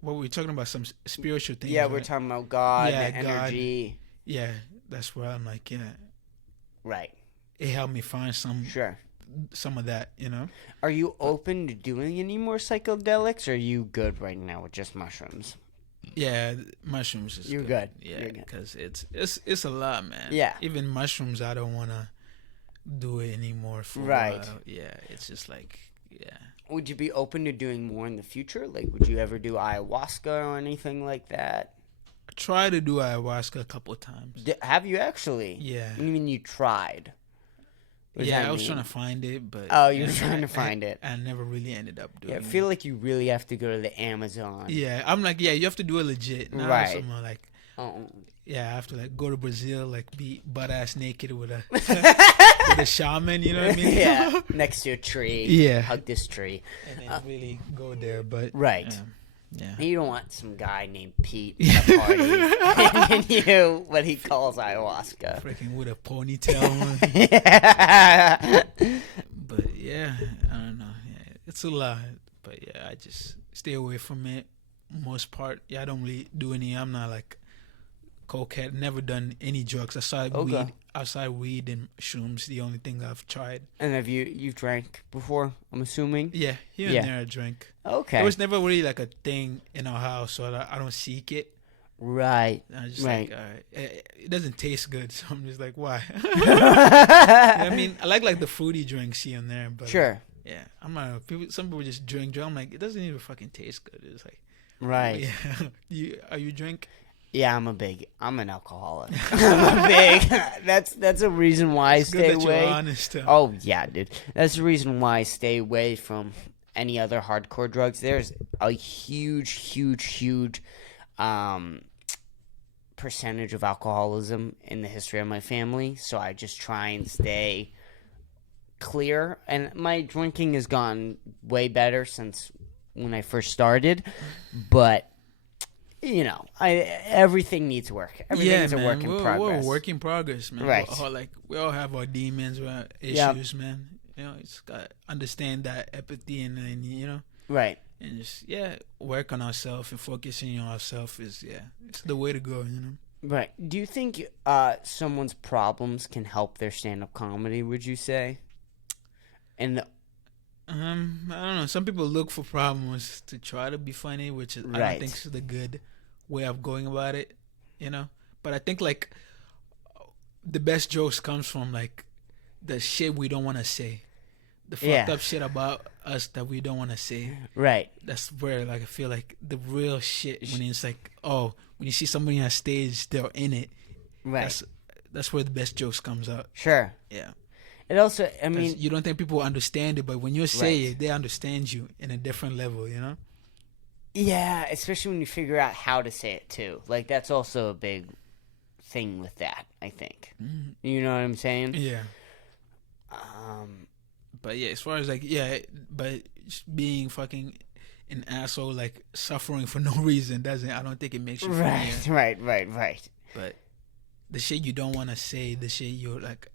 What were we talking about? Some spiritual things. Yeah, right? we're talking about God and energy. God. Yeah, that's where I'm like, yeah. Right. It helped me find some of that, you know. Are you open to doing any more psychedelics, or are you good right now with just mushrooms? Yeah, mushrooms is You're good. Yeah, because it's a lot, man. Yeah. Even mushrooms, I don't want to do it anymore for a while. Yeah, it's just like, yeah. Would you be open to doing more in the future? Like, would you ever do ayahuasca or anything like that? I tried to do ayahuasca a couple of times. Have you actually? Yeah. What do you mean you tried? I was trying to find it, but... Oh, you were trying to find it. I never really ended up doing it. Yeah, I feel like you really have to go to the Amazon. Yeah, I'm like, yeah, you have to do it legit. Not right. Like, yeah, I have to, like, go to Brazil, like, be butt-ass naked with a with a shaman, you know what I mean? Yeah, next to a tree. Yeah. Hug this tree. And then really go there, but... Right. Yeah. You don't want some guy named Pete at a party and you what he calls ayahuasca. Freaking with a ponytail. Yeah. But yeah, I don't know. Yeah, it's a lot. But yeah, I just stay away from it. Most part, I don't really do any. I'm not like cokehead. Never done any drugs outside weed. Outside weed and shrooms, the only thing I've tried. And have you've drank before? I'm assuming. Yeah, here and there I drank. Okay. It was never really like a thing in our house, so I don't seek it. Right. I just like, all right. It doesn't taste good, so I'm just like, why? I mean, I like the fruity drinks here and there, but sure. Yeah, I'm not. Some people just drink. I'm like, it doesn't even fucking taste good. It's like, right. Yeah. Are you drink? Yeah, I'm an alcoholic. That's a reason why I stay away. You're honest, oh yeah, dude. That's the reason why I stay away from any other hardcore drugs. There's a huge percentage of alcoholism in the history of my family, so I just try and stay clear. And my drinking has gone way better since when I first started, but you know, everything needs work. Everything's a work in progress. We're a work in progress, man. Right. We all have our demons, our issues, man. You know, it's got to understand that empathy and you know. Right. And just work on ourselves and focusing on ourselves it's the way to go, you know. Right. Do you think someone's problems can help their stand-up comedy? Would you say? And I don't know. Some people look for problems to try to be funny, which is, I don't think is the good way of going about it, you know. But I think like the best jokes comes from like the shit we don't want to say, the fucked up shit about us that we don't want to say. Right. That's where like I feel like the real shit when it's like, oh, when you see somebody on stage, they're in it. Right. That's where the best jokes comes out. Sure. Yeah. It also, I mean, you don't think people understand it, but when you say it, they understand you in a different level, you know? Yeah, especially when you figure out how to say it too. Like that's also a big thing with that, I think. You know what I'm saying? Yeah. But yeah, as far as like but just being fucking an asshole, like suffering for no reason, I don't think it makes you funnier. Right. But the shit you don't want to say, the shit you're like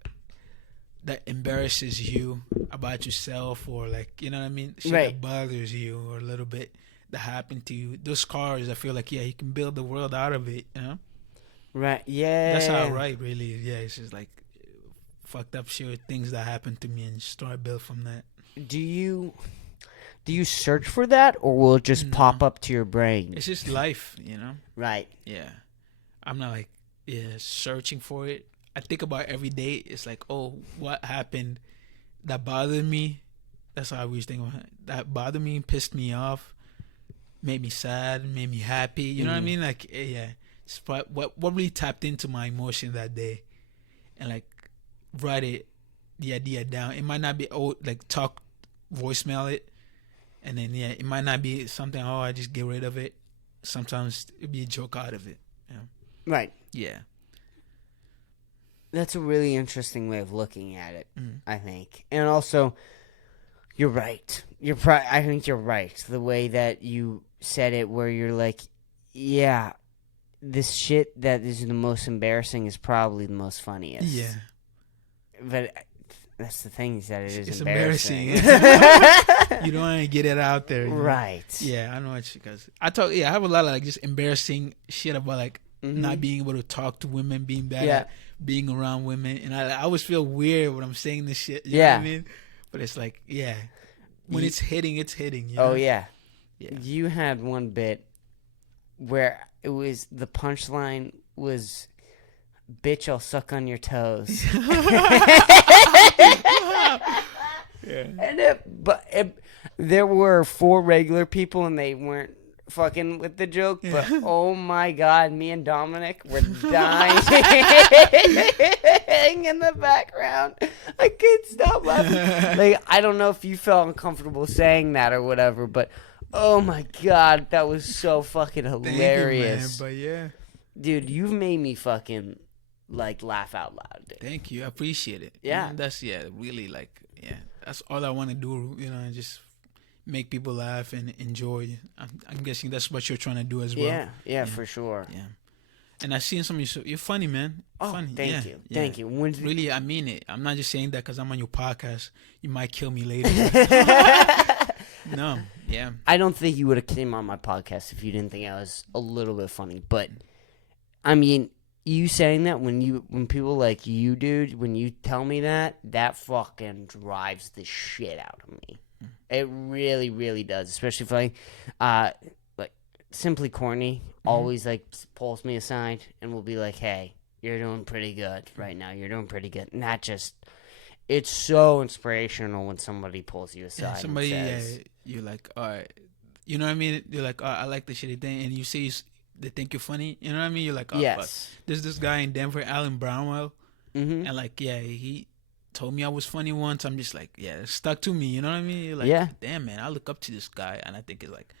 that embarrasses you about yourself, or like, you know what I mean, shit that bothers you or a little bit that happened to you. Those scars, I feel like you can build the world out of it. You know? Right. Yeah. That's how I write, really. Yeah, it's just like fucked up shit, things that happened to me, and start build from that. Do you search for that, or will it just pop up to your brain? It's just life, you know? Right. Yeah. I'm not like searching for it. I think about every day. It's like, oh, what happened that bothered me? That's how I always think about it. That bothered me, pissed me off, made me sad, made me happy. You know what I mean? Like, yeah. It's what really tapped into my emotion that day, and like write the idea down. It might not be like talk, voicemail it, and then it might not be something. Oh, I just get rid of it. Sometimes it'd be a joke out of it. You know? Right. Yeah. That's a really interesting way of looking at it, I think. And also, you're right. I think you're right. The way that you said it, where you're like, yeah, this shit that is the most embarrassing is probably the most funniest. Yeah. But that's the thing, is that it's embarrassing. You don't want to get it out there. Right. Yeah, I know what because I have a lot of like just embarrassing shit about like not being able to talk to women, being bad at being around women, and I always feel weird when I'm saying this shit. You know what I mean? But it's like, when it's hitting, it's hitting. You know? Oh yeah. You had one bit where it was the punchline was, "Bitch, I'll suck on your toes." And there were 4 regular people, and they weren't fucking with the joke, but oh my god, me and Dominic were dying in the background. I couldn't stop laughing. Like, I don't know if you felt uncomfortable saying that or whatever, but oh my god, that was so fucking hilarious. Thank you, man. But dude, you've made me fucking like laugh out loud, dude. Thank you, I appreciate it. Yeah, that's really like that's all I want to do, you know, and just make people laugh and enjoy. I'm guessing that's what you're trying to do as well. Yeah, for sure. Yeah, and I've seen some of you. You're funny, man. Funny. Thank you. Thank you. Really, I mean it. I'm not just saying that because I'm on your podcast. You might kill me later. No, yeah. I don't think you would have came on my podcast if you didn't think I was a little bit funny. But I mean, you saying that when people like you, dude, when you tell me that fucking drives the shit out of me. It really, really does. Especially if like Simply Corny always like pulls me aside and will be like, "Hey, you're doing pretty good right now. You're doing pretty good." And that just, it's so inspirational when somebody pulls you aside. Somebody, and says, you're like, all right, you know what I mean? You're like, oh, I like the shitty thing, and you say they think you're funny. You know what I mean? You're like, oh, yes. Fuck. There's this guy in Denver, Alan Brownwell, and like, he told me I was funny once. I'm just like, it stuck to me. You know what I mean? You're like, damn, man, I look up to this guy, and I think it's like,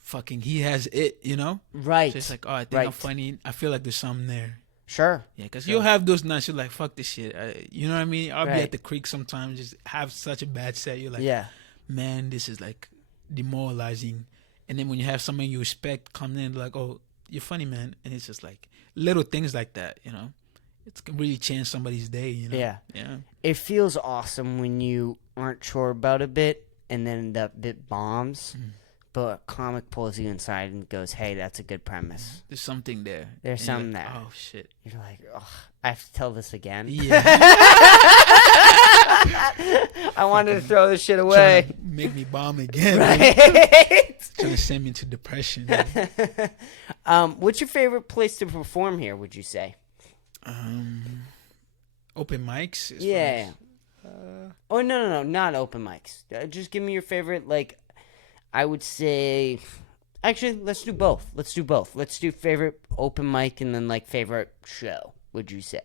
fucking, he has it, you know? Right. So it's like, oh, I think I'm funny. I feel like there's something there. Sure. Yeah, because you'll have those nights you're like, fuck this shit. You know what I mean? I'll be at the creek sometimes, just have such a bad set. You're like, man, this is like demoralizing. And then when you have someone you respect come in, like, oh, you're funny, man. And it's just like little things like that, you know? It can really change somebody's day, you know? Yeah. Yeah. It feels awesome when you aren't sure about a bit and then that bit bombs. But a comic pulls you inside and goes, "Hey, that's a good premise. There's something there. There's something there." Oh, shit. You're like, "Oh, I have to tell this again?" Yeah. I wanted to throw this shit away. Make me bomb again. Right? Trying to send me into depression. What's your favorite place to perform here, would you say? Open mics? Yeah. Oh, no, not open mics. Just give me your favorite, like, I would say, actually, let's do both. Let's do favorite open mic and then, like, favorite show, would you say?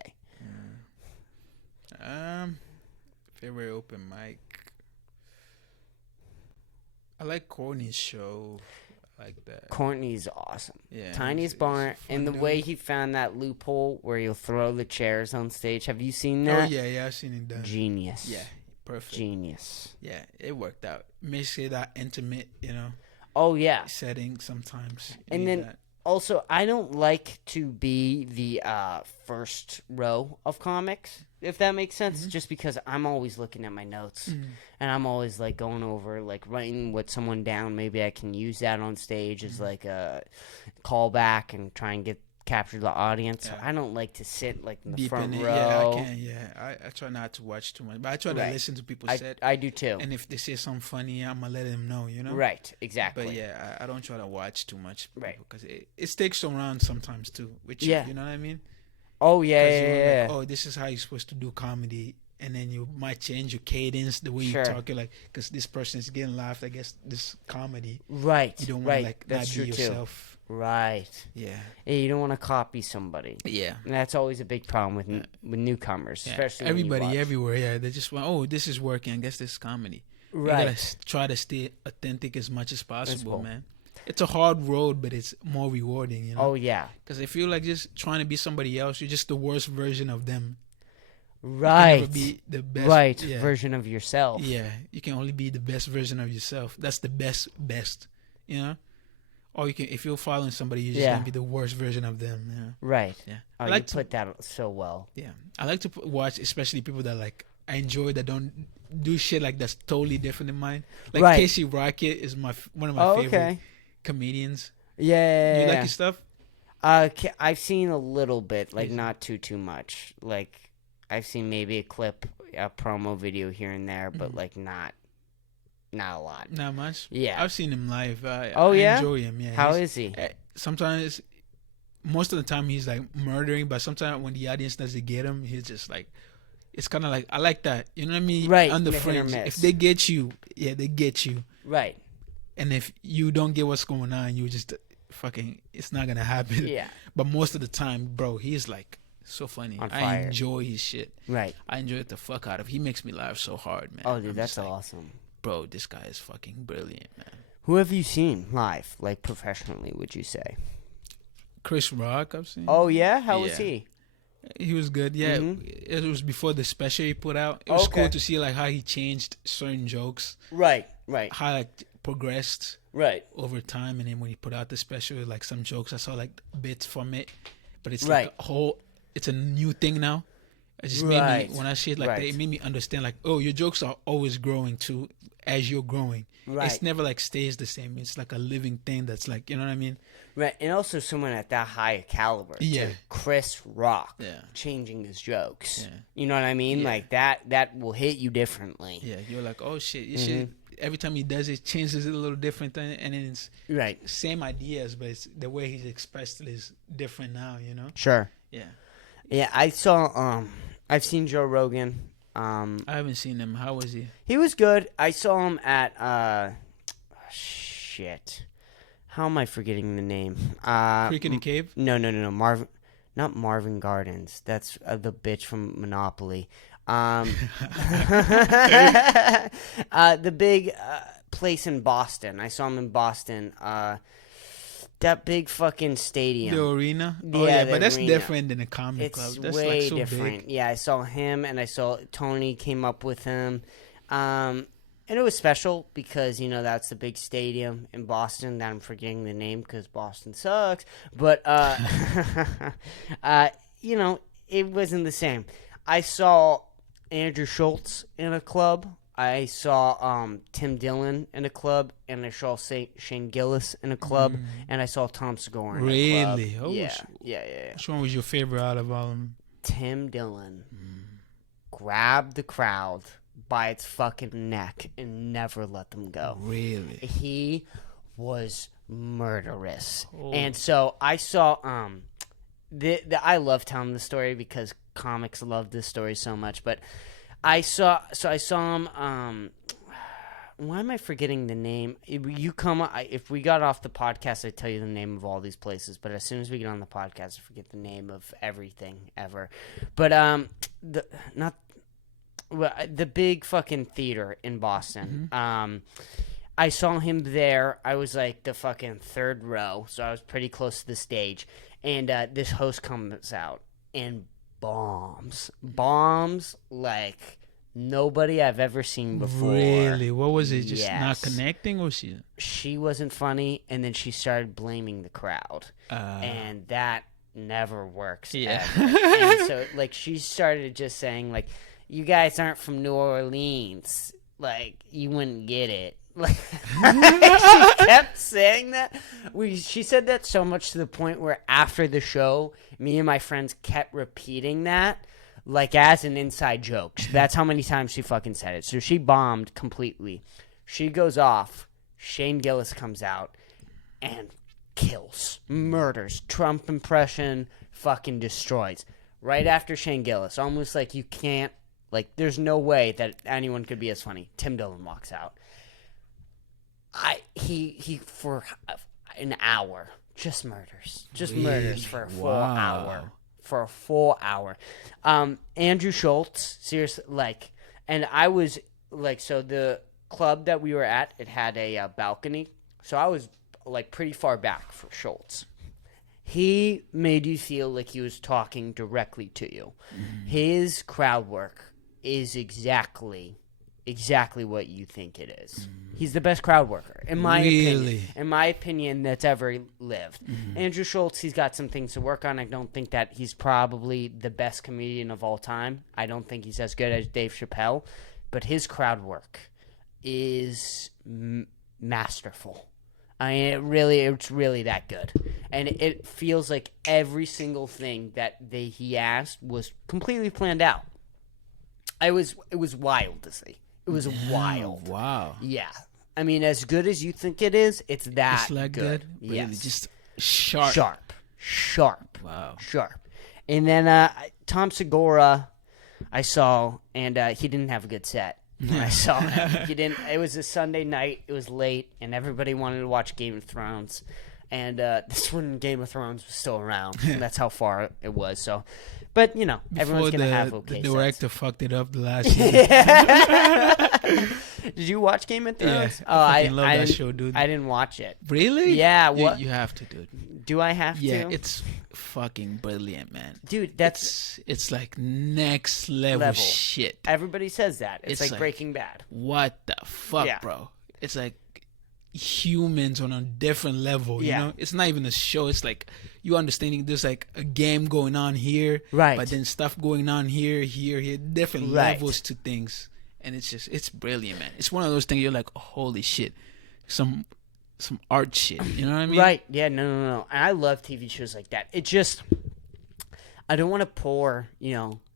Favorite open mic. I like Corny's show. like that. Courtney's awesome. Yeah, Tiny's Barn, and the way he found that loophole where he'll throw the chairs on stage. Have you seen that? Oh yeah, I've seen it done. Genius. Yeah, perfect. Genius. Yeah, it worked out. Makes it that intimate, Oh yeah. setting sometimes. And then also, I don't like to be the first row of comics, if that makes sense, Mm-hmm. just because I'm always looking at my notes, and I'm always, like, going over, like, writing what someone down. Maybe I can use that on stage as, like, a callback and try and capture the audience. Yeah. So I don't like to sit, like, in the deep front in it. row. Yeah, I can. Yeah, I try not to watch too much, but I try to listen to people set. I do too. And if they say something funny, I'm gonna let them know. Right, exactly. But yeah, I don't try to watch too much. Right. Because it sticks around sometimes too. Which you know what I mean? Oh yeah. Like, oh, this is how you're supposed to do comedy, and then you might change your cadence, the way you talk. You're like, because this person is getting laughed. I guess this comedy. Right. You don't want to like That's not be true yourself. Too. Right. Yeah. You don't want to copy somebody. Yeah. And that's always a big problem with newcomers, especially everybody everywhere. Yeah, they just want, oh, this is working. I guess this is comedy. Right. You gotta try to stay authentic as much as possible, man. It's a hard road, but it's more rewarding, Oh yeah. Because if you're like just trying to be somebody else, you're just the worst version of them. Right. You can never be the best version of yourself. Yeah, you can only be the best version of yourself. That's the best, Or you can, if you're following somebody, you're just gonna be the worst version of them. Right. Yeah. Oh, you put that so well. Yeah, I like to watch, especially people that like I enjoy that don't do shit like that's totally different than mine. Like Casey Rocket is one of my favorite comedians. Yeah. You like his stuff? I've seen a little bit, like not too much. Like I've seen maybe a clip, a promo video here and there, but like not a lot. Not much? Yeah. I've seen him live. I enjoy him. Yeah. How is he? Sometimes, most of the time, he's like murdering, but sometimes when the audience doesn't get him, he's just like, it's kind of like, I like that. You know what I mean? Right. On the fringe. If they get you, they get you. Right. And if you don't get what's going on, you just fucking, it's not going to happen. Yeah. But most of the time, bro, he's like so funny. I enjoy his shit. Right. I enjoy it the fuck out of. He makes me laugh so hard, man. Oh, dude, that's awesome. Bro, this guy is fucking brilliant, man. Who have you seen live, like professionally, would you say? Chris Rock, I've seen. Oh, yeah? How was he? He was good, yeah. It was before the special he put out. It was cool to see like how he changed certain jokes. Right. How like progressed over time, and then when he put out the special, like some jokes, I saw like bits from it. But it's like it's a new thing now. It just made me, when I see it like that, it made me understand like, oh, your jokes are always growing too as you're growing. Right. It's never like stays the same. It's like a living thing that's like, you know what I mean? Right. And also someone at that high a caliber. Yeah. Chris Rock. Yeah. Changing his jokes. Yeah. You know what I mean? Yeah. Like that will hit you differently. Yeah. You're like, oh shit. You should, every time he does it, changes it a little different. And then it's same ideas, but it's the way he's expressed it is different now, you know? Sure. Yeah. Yeah. I've seen Joe Rogan. I haven't seen him. How was he? He was good. I saw him at shit. How am I forgetting the name? Creek in the Cave? No. Not Marvin Gardens. That's the bitch from Monopoly. The big place in Boston. I saw him in Boston. That big fucking stadium. The arena? Yeah, but that's arena. Different than a comic club. That's way like so different. Big. Yeah, I saw him, and I saw Tony came up with him. And it was special because, that's the big stadium in Boston that I'm forgetting the name because Boston sucks. But, it wasn't the same. I saw Andrew Schultz in a club. I saw Tim Dillon in a club, and I saw Shane Gillis in a club, and I saw Tom Segura in a club. Really? Oh, yeah. Which one was your favorite out of all of them? Tim Dillon grabbed the crowd by its fucking neck and never let them go. Really? He was murderous. And so I saw I love telling the story because comics love this story so much, but I saw him. Why am I forgetting the name? If we got off the podcast, I'd tell you the name of all these places. But as soon as we get on the podcast, I forget the name of everything ever. But the big fucking theater in Boston. I saw him there. I was like the fucking third row, so I was pretty close to the stage. And this host comes out and bombs like nobody I've ever seen before. Really? What was it? Just not connecting, or she? She wasn't funny, and then she started blaming the crowd, and that never works. Yeah. Ever. And so, like, she started just saying, like, "You guys aren't from New Orleans. Like, you wouldn't get it." Like, she kept saying that. She said that so much to the point where after the show, me and my friends kept repeating that, like, as an inside joke. That's how many times she fucking said it. So she bombed completely. She goes off. Shane Gillis comes out and kills, murders, Trump impression, fucking destroys. Right after Shane Gillis, almost like you can't, like, there's no way that anyone could be as funny. Tim Dillon walks out. He for an hour just murders for a full hour. Andrew Schultz, seriously, like, and I was like, so the club that we were at, it had a balcony, so I was like pretty far back for Schultz. He made you feel like he was talking directly to you. His crowd work is exactly what you think it is. He's the best crowd worker, in my opinion. In my opinion, that's ever lived. Andrew Schultz, he's got some things to work on. I don't think that he's probably the best comedian of all time. I don't think he's as good as Dave Chappelle, but his crowd work is masterful. I mean, it's really that good, and it feels like every single thing that he asked was completely planned out. It was wild to see. It was wild. Wow. Yeah. I mean, as good as you think it is, it's that it's like good. Really, yes. just sharp. Wow. Sharp. And then Tom Segura, I saw, and he didn't have a good set. When I saw him, he didn't. It was a Sunday night. It was late, and everybody wanted to watch Game of Thrones. And this when Game of Thrones was still around. That's how far it was. So, but you know, everyone's gonna have okay. The director fucked it up the last season. Did you watch Game of Thrones? Yeah, I love that show, dude. I didn't watch it. Really? Yeah. What? You have to, dude. Do I have to? Yeah, it's fucking brilliant, man. Dude, it's like next level shit. Everybody says that. It's like Breaking Bad. What the fuck, bro? It's like humans on a different level, you know? It's not even a show. It's like you understanding there's like a game going on here, right? But then stuff going on here, different levels to things. And it's brilliant, man. It's one of those things you're like, oh, holy shit. Some art shit, you know what I mean? Right. Yeah, no. And I love TV shows like that. It just, I don't want to pour,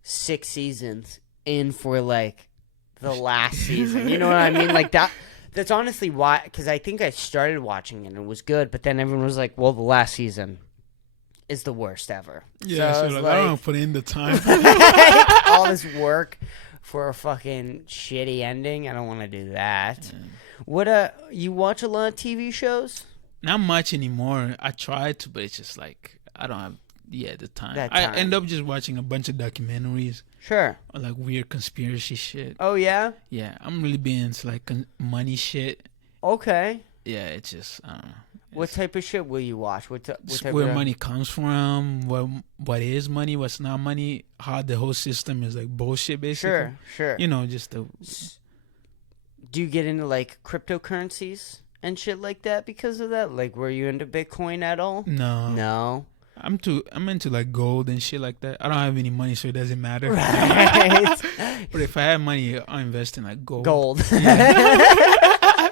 6 seasons in for like the last season. You know what I mean? Like that. That's honestly why, because I think I started watching it and it was good, but then everyone was like, well, the last season is the worst ever. Yeah, so like, I don't want to put in the time. All this work for a fucking shitty ending. I don't want to do that. Yeah. What, you watch a lot of TV shows? Not much anymore. I tried to, but it's just like, I don't have, the time. I end up just watching a bunch of documentaries. Sure. Or like weird conspiracy shit. Oh, yeah? Yeah, I'm really being into like money shit. Okay. Yeah, it's just, I don't know. What type of shit will you watch? What type where money comes from, what is money, what's not money, how the whole system is like bullshit, basically. Sure. Just the... Do you get into like cryptocurrencies and shit like that because of that? Like, were you into Bitcoin at all? No. I'm into like gold and shit like that. I don't have any money, so it doesn't matter. Right. But if I had money, I'll invest in like gold. Yeah.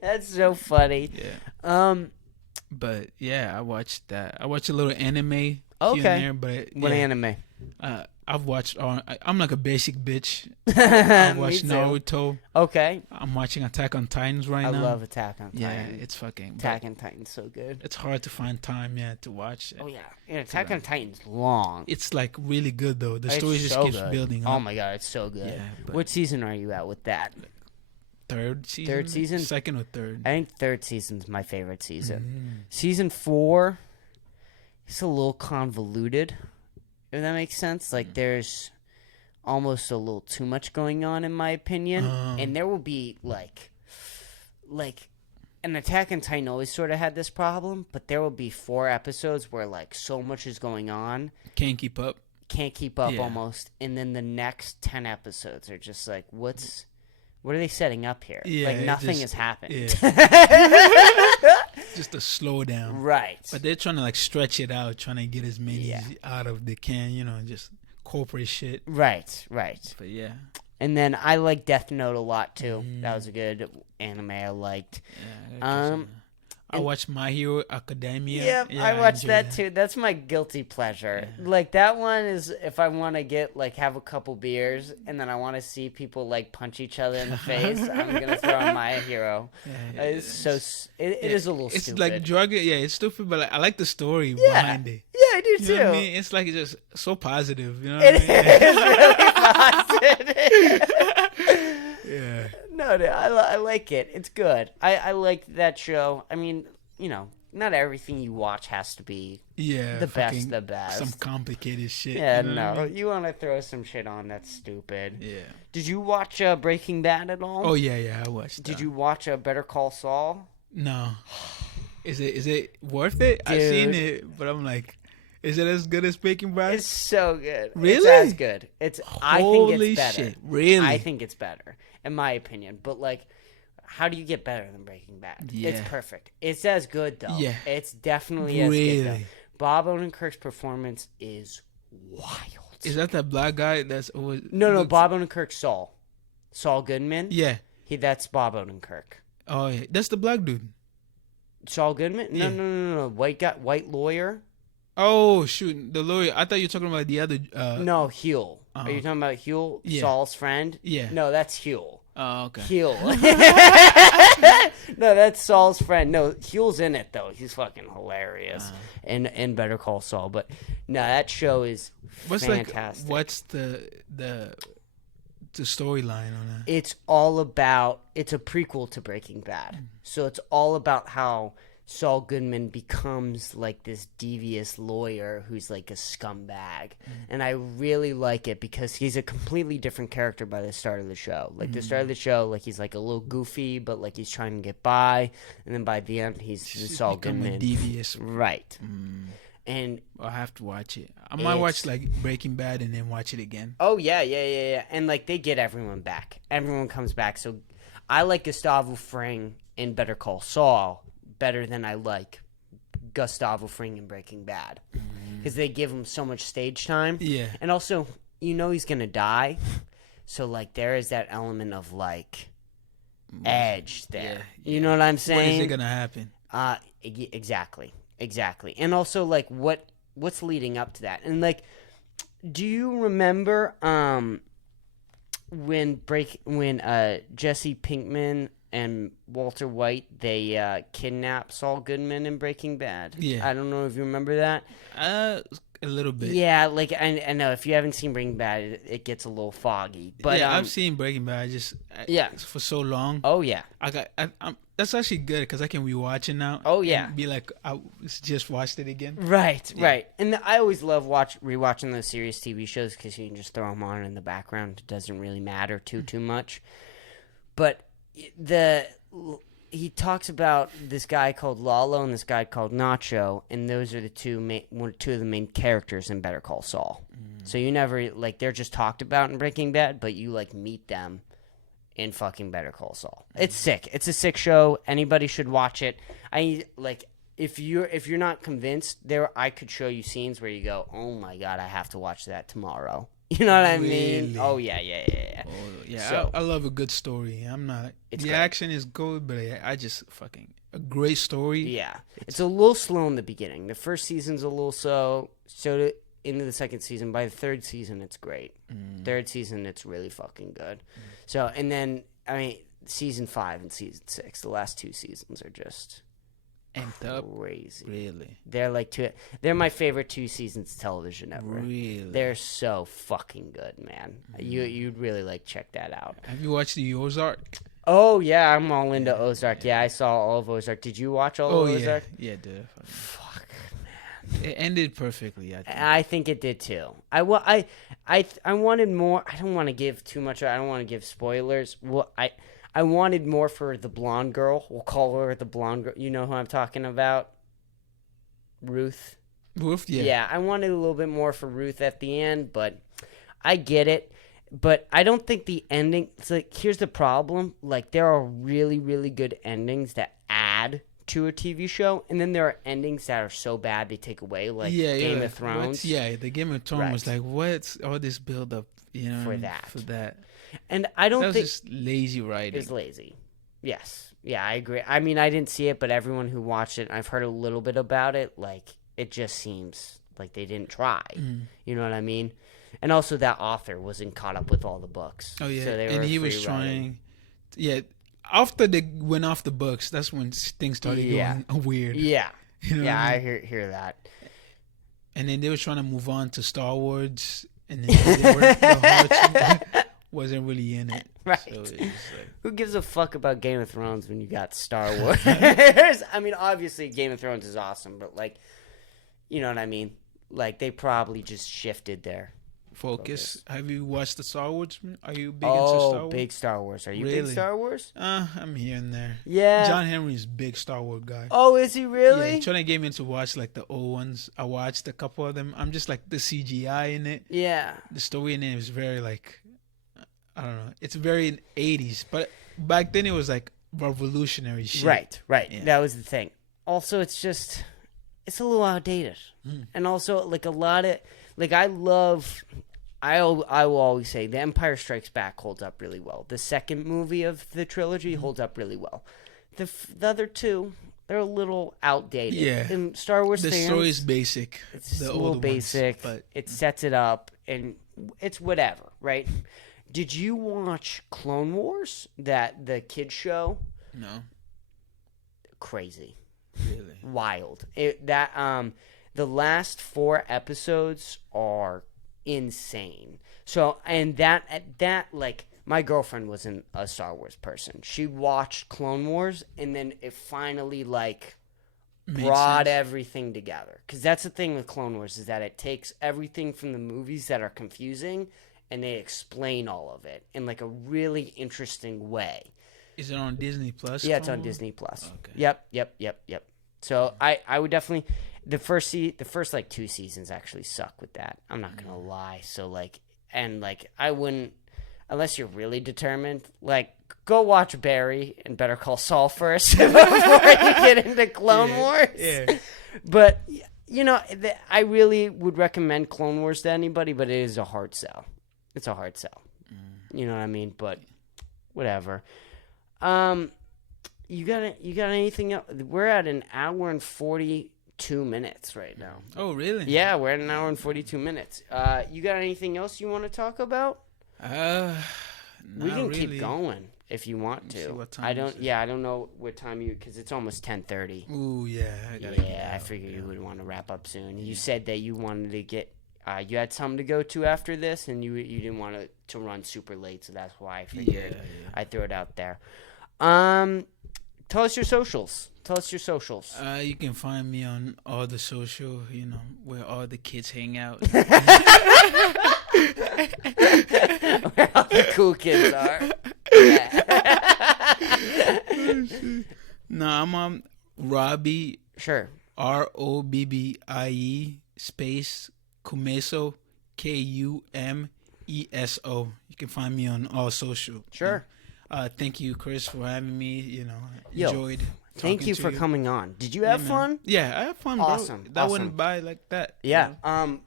That's so funny. Yeah. But yeah, I watched that. I watched a little anime. Okay. Here and there, but what anime? I've watched. I'm like a basic bitch. I watched Naruto. Okay. I'm watching Attack on Titans right now. I love Attack on Titans. Yeah, it's fucking. Attack on Titans so good. It's hard to find time, to watch. Oh yeah, Attack on Titans long. It's like really good though. The story just keeps building up. Oh my god, it's so good. Yeah, what season are you at with that? Third season? Second or third? I think third season's my favorite season. Season 4, it's a little convoluted, if that makes sense. Like, there's almost a little too much going on, in my opinion. And there will be, like, like, an Attack on Titan always sort of had this problem, but there will be 4 episodes where, like, so much is going on. Can't keep up almost. And then the next 10 episodes are just like, what are they setting up here? Yeah, like, nothing has happened. Yeah. Just a slow down. Right. But they're trying to, like, stretch it out, trying to get as many out of the can, just corporate shit. Right. But, yeah. And then I like Death Note a lot, too. That was a good anime I liked. Yeah, I watched My Hero Academia. Yeah, I watched that too. That's my guilty pleasure. Yeah. Like, that one is if I want to get, like, have a couple beers and then I want to see people, like, punch each other in the face, I'm going to throw on My Hero. Yeah, it is a little stupid. It's like drug. Yeah, it's stupid, but like, I like the story behind it. Yeah, I do too. Know what I mean? It's like just so positive. You know what I mean? It is really positive. Yeah. No, I like it. It's good. I like that show. I mean, not everything you watch has to be the best. Some complicated shit. Yeah, no. You want to throw some shit on that's stupid. Yeah. Did you watch Breaking Bad at all? Oh, yeah, I watched Did you watch Better Call Saul? No. Is it worth it? Dude. I've seen it, but I'm like, is it as good as Breaking Bad? It's so good. Really? It's as good. I think it's better. Shit. Really? I think it's better, in my opinion. But, like, how do you get better than Breaking Bad? Yeah. It's perfect. It's as good, though. Yeah. It's definitely as good, though. Bob Odenkirk's performance is wild. Is that black guy that's always... No, Bob Odenkirk, Saul. Saul Goodman? Yeah. That's Bob Odenkirk. Oh, yeah. That's the black dude. Saul Goodman? No, yeah. No. White lawyer? Oh, shoot. The lawyer. I thought you were talking about the other... No, Huel. Are you talking about Huel? Yeah. Saul's friend? Yeah. No, that's Huel. Oh, okay. Huel. No, that's Saul's friend. No, Huel's in it, though. He's fucking hilarious. And Better Call Saul. But, no, that show is fantastic. What's the storyline on that? It's all about... It's a prequel to Breaking Bad. So it's all about how Saul Goodman becomes, like, this devious lawyer who's, like, a scumbag. And I really like it because he's a completely different character by the start of the show. Like, the start of the show, like, he's, like, a little goofy, but, like, he's trying to get by. And then by the end, he's Saul Goodman. Devious. Right. And I'll have to watch it. I might watch, like, Breaking Bad and then watch it again. Oh, yeah. And, like, they get everyone back. Everyone comes back. So I like Gustavo Fring in Better Call Saul better than I like Gustavo Fring in Breaking Bad. Because they give him so much stage time. Yeah. And also, he's going to die. So, like, there is that element of, like, edge there. Yeah. You know what I'm saying? When is it going to happen? Exactly. And also, like, what's leading up to that? And, like, do you remember when Jesse Pinkman and Walter White, they kidnapped Saul Goodman in Breaking Bad? Yeah. I don't know if you remember that. A little bit. Yeah, like, I know if you haven't seen Breaking Bad, it gets a little foggy. But yeah, I've seen Breaking Bad for so long. Oh, yeah. That's actually good because I can rewatch it now. Oh, yeah. And be like, I just watched it again. Right. And I always love rewatching those serious TV shows because you can just throw them on in the background. It doesn't really matter too much. But he talks about this guy called Lalo and this guy called Nacho, and those are the two of the main characters in Better Call Saul. So you never, like, they're just talked about in Breaking Bad, but you, like, meet them in fucking Better Call Saul. It's sick. It's a sick show. Anybody should watch it. If you're not convinced, I could show you scenes where you go, oh my god, I have to watch that tomorrow. You know what I mean? Oh, yeah. Oh, yeah, so, I love a good story. The great. Action is good, but I just a great story. Yeah. It's a little slow in the beginning. The first season's a little slow. So into the second season. By the third season, it's great. Third season, it's really fucking good. So, and then, season 5 and season 6, the last 2 seasons are just... amped up. Crazy. Really? They're my favorite 2 seasons of television ever. Really? They're so fucking good, man. You'd really check that out. Have you watched the Ozark? Oh yeah, I'm all into Ozark. Yeah, I saw all of Ozark. Did you watch all of Ozark? Yeah, dude. Fuck, man. It ended perfectly. I think it did too. I wanted more. I don't want to give too much. I don't want to give spoilers. Well, I wanted more for the blonde girl. We'll call her the blonde girl. You know who I'm talking about? Ruth. Ruth, yeah. Yeah, I wanted a little bit more for Ruth at the end, but I get it. But I don't think the ending... It's like, here's the problem. Like, there are really, really good endings that add to a TV show, and then there are endings that are so bad they take away, like Game of Thrones. The Game of Thrones was like, what's all this build-up, for that. For that. And I don't think... That was just lazy writing. It's lazy. Yes. Yeah, I agree. I mean, I didn't see it, but everyone who watched it, I've heard a little bit about it, like, it just seems like they didn't try. You know what I mean? And also that author wasn't caught up with all the books. Oh, yeah. So and he was trying... Yeah. After they went off the books, that's when things started going weird. Yeah. You know yeah, I hear that. And then they were trying to move on to Star Wars, and then the heart wasn't really in it. Right. So it was like, who gives a fuck about Game of Thrones when you got Star Wars? I mean, obviously Game of Thrones is awesome, but like, you know what I mean? Like, they probably just shifted their focus. Have you watched the Star Wars? Are you big into Star Wars? Oh, big Star Wars. Are you really? big Star Wars? I'm here and there. Yeah. John Henry's big Star Wars guy. Oh, is he really? Yeah, he's trying to get me to watch like the old ones. I watched a couple of them. I'm just like the CGI in it. Yeah. The story in it is very like, I don't know. It's very 80s, but back then it was like revolutionary shit. Right. Yeah. That was the thing. Also, it's a little outdated. And also, like, a lot of, like, I will always say The Empire Strikes Back holds up really well. The second movie of the trilogy holds up really well. The other two, they're a little outdated. Yeah. And Star Wars the fans, story is basic. it's just the a little older basic. Ones, but it sets it up, and it's whatever, right? Did you watch Clone Wars, the kids show? No. Crazy. Really? Wild. The last 4 episodes are insane. So, and that like, my girlfriend wasn't a Star Wars person. She watched Clone Wars, and then it finally like brought everything together. Because that's the thing with Clone Wars, is that it takes everything from the movies that are confusing, and they explain all of it in like a really interesting way. Is it on Disney Plus? Yeah, it's on Disney Plus. Okay. Yep. So I would definitely, the first like 2 seasons actually suck with that. I'm not gonna lie. So like, and like, I wouldn't, unless you're really determined, like, go watch Barry and Better Call Saul first before you get into Clone Wars. Yeah. But you know, I really would recommend Clone Wars to anybody, but it is a hard sell. It's a hard sell. You know what I mean? But whatever. You got anything else? We're at an hour and 42 minutes right now. Oh, really? Yeah, we're at an hour and 42 minutes. You got anything else you want to talk about? We can keep going if you want to. What time I don't know what time because it's almost 10:30. Ooh, yeah. I figured you would want to wrap up soon. You said that you wanted to get. You had something to go to after this, and you didn't want to run super late, so that's why I figured I threw it out there. Tell us your socials. You can find me on all the social, where all the kids hang out. Where all the cool kids are. No, I'm on Robbie. Sure. ROBBIE space Kumeso KUMESO. You can find me on all social. Sure. Thank you, Chris, for having me. Yo, enjoyed. Thank you for coming on. Did you have fun? Yeah, I had fun, bro. Awesome. That wouldn't buy like that. Yeah.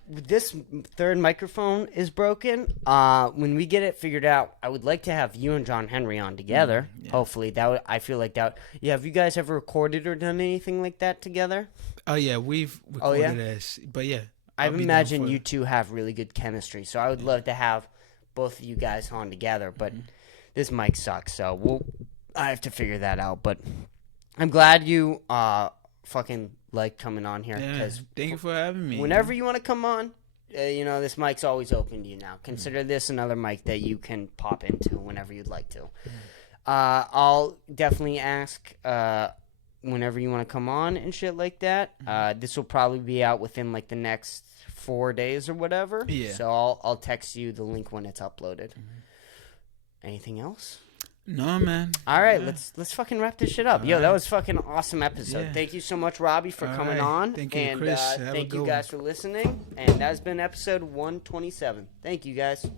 This third microphone is broken. When we get it figured out, I would like to have you and John Henry on together. Hopefully, I feel like that. Yeah. Have you guys ever recorded or done anything like that together? Oh yeah, we've recorded this, but yeah. I imagine you two have really good chemistry, so I would love to have both of you guys on together. But this mic sucks, so I have to figure that out. But I'm glad you fucking like coming on here. Yeah, thank you for having me. Whenever you want to come on, this mic's always open to you now. Consider this another mic that you can pop into whenever you'd like to. I'll definitely ask whenever you want to come on and shit like that. This will probably be out within like the next 4 days or whatever. Yeah. So I'll text you the link when it's uploaded. Anything else? No, man. All right, let's fucking wrap this shit up. All Yo, that right. was fucking awesome episode. Yeah. Thank you so much, Robbie, for coming on. Thank you, and Chris. Have thank a you good guys for listening. And that's been episode 127. Thank you, guys.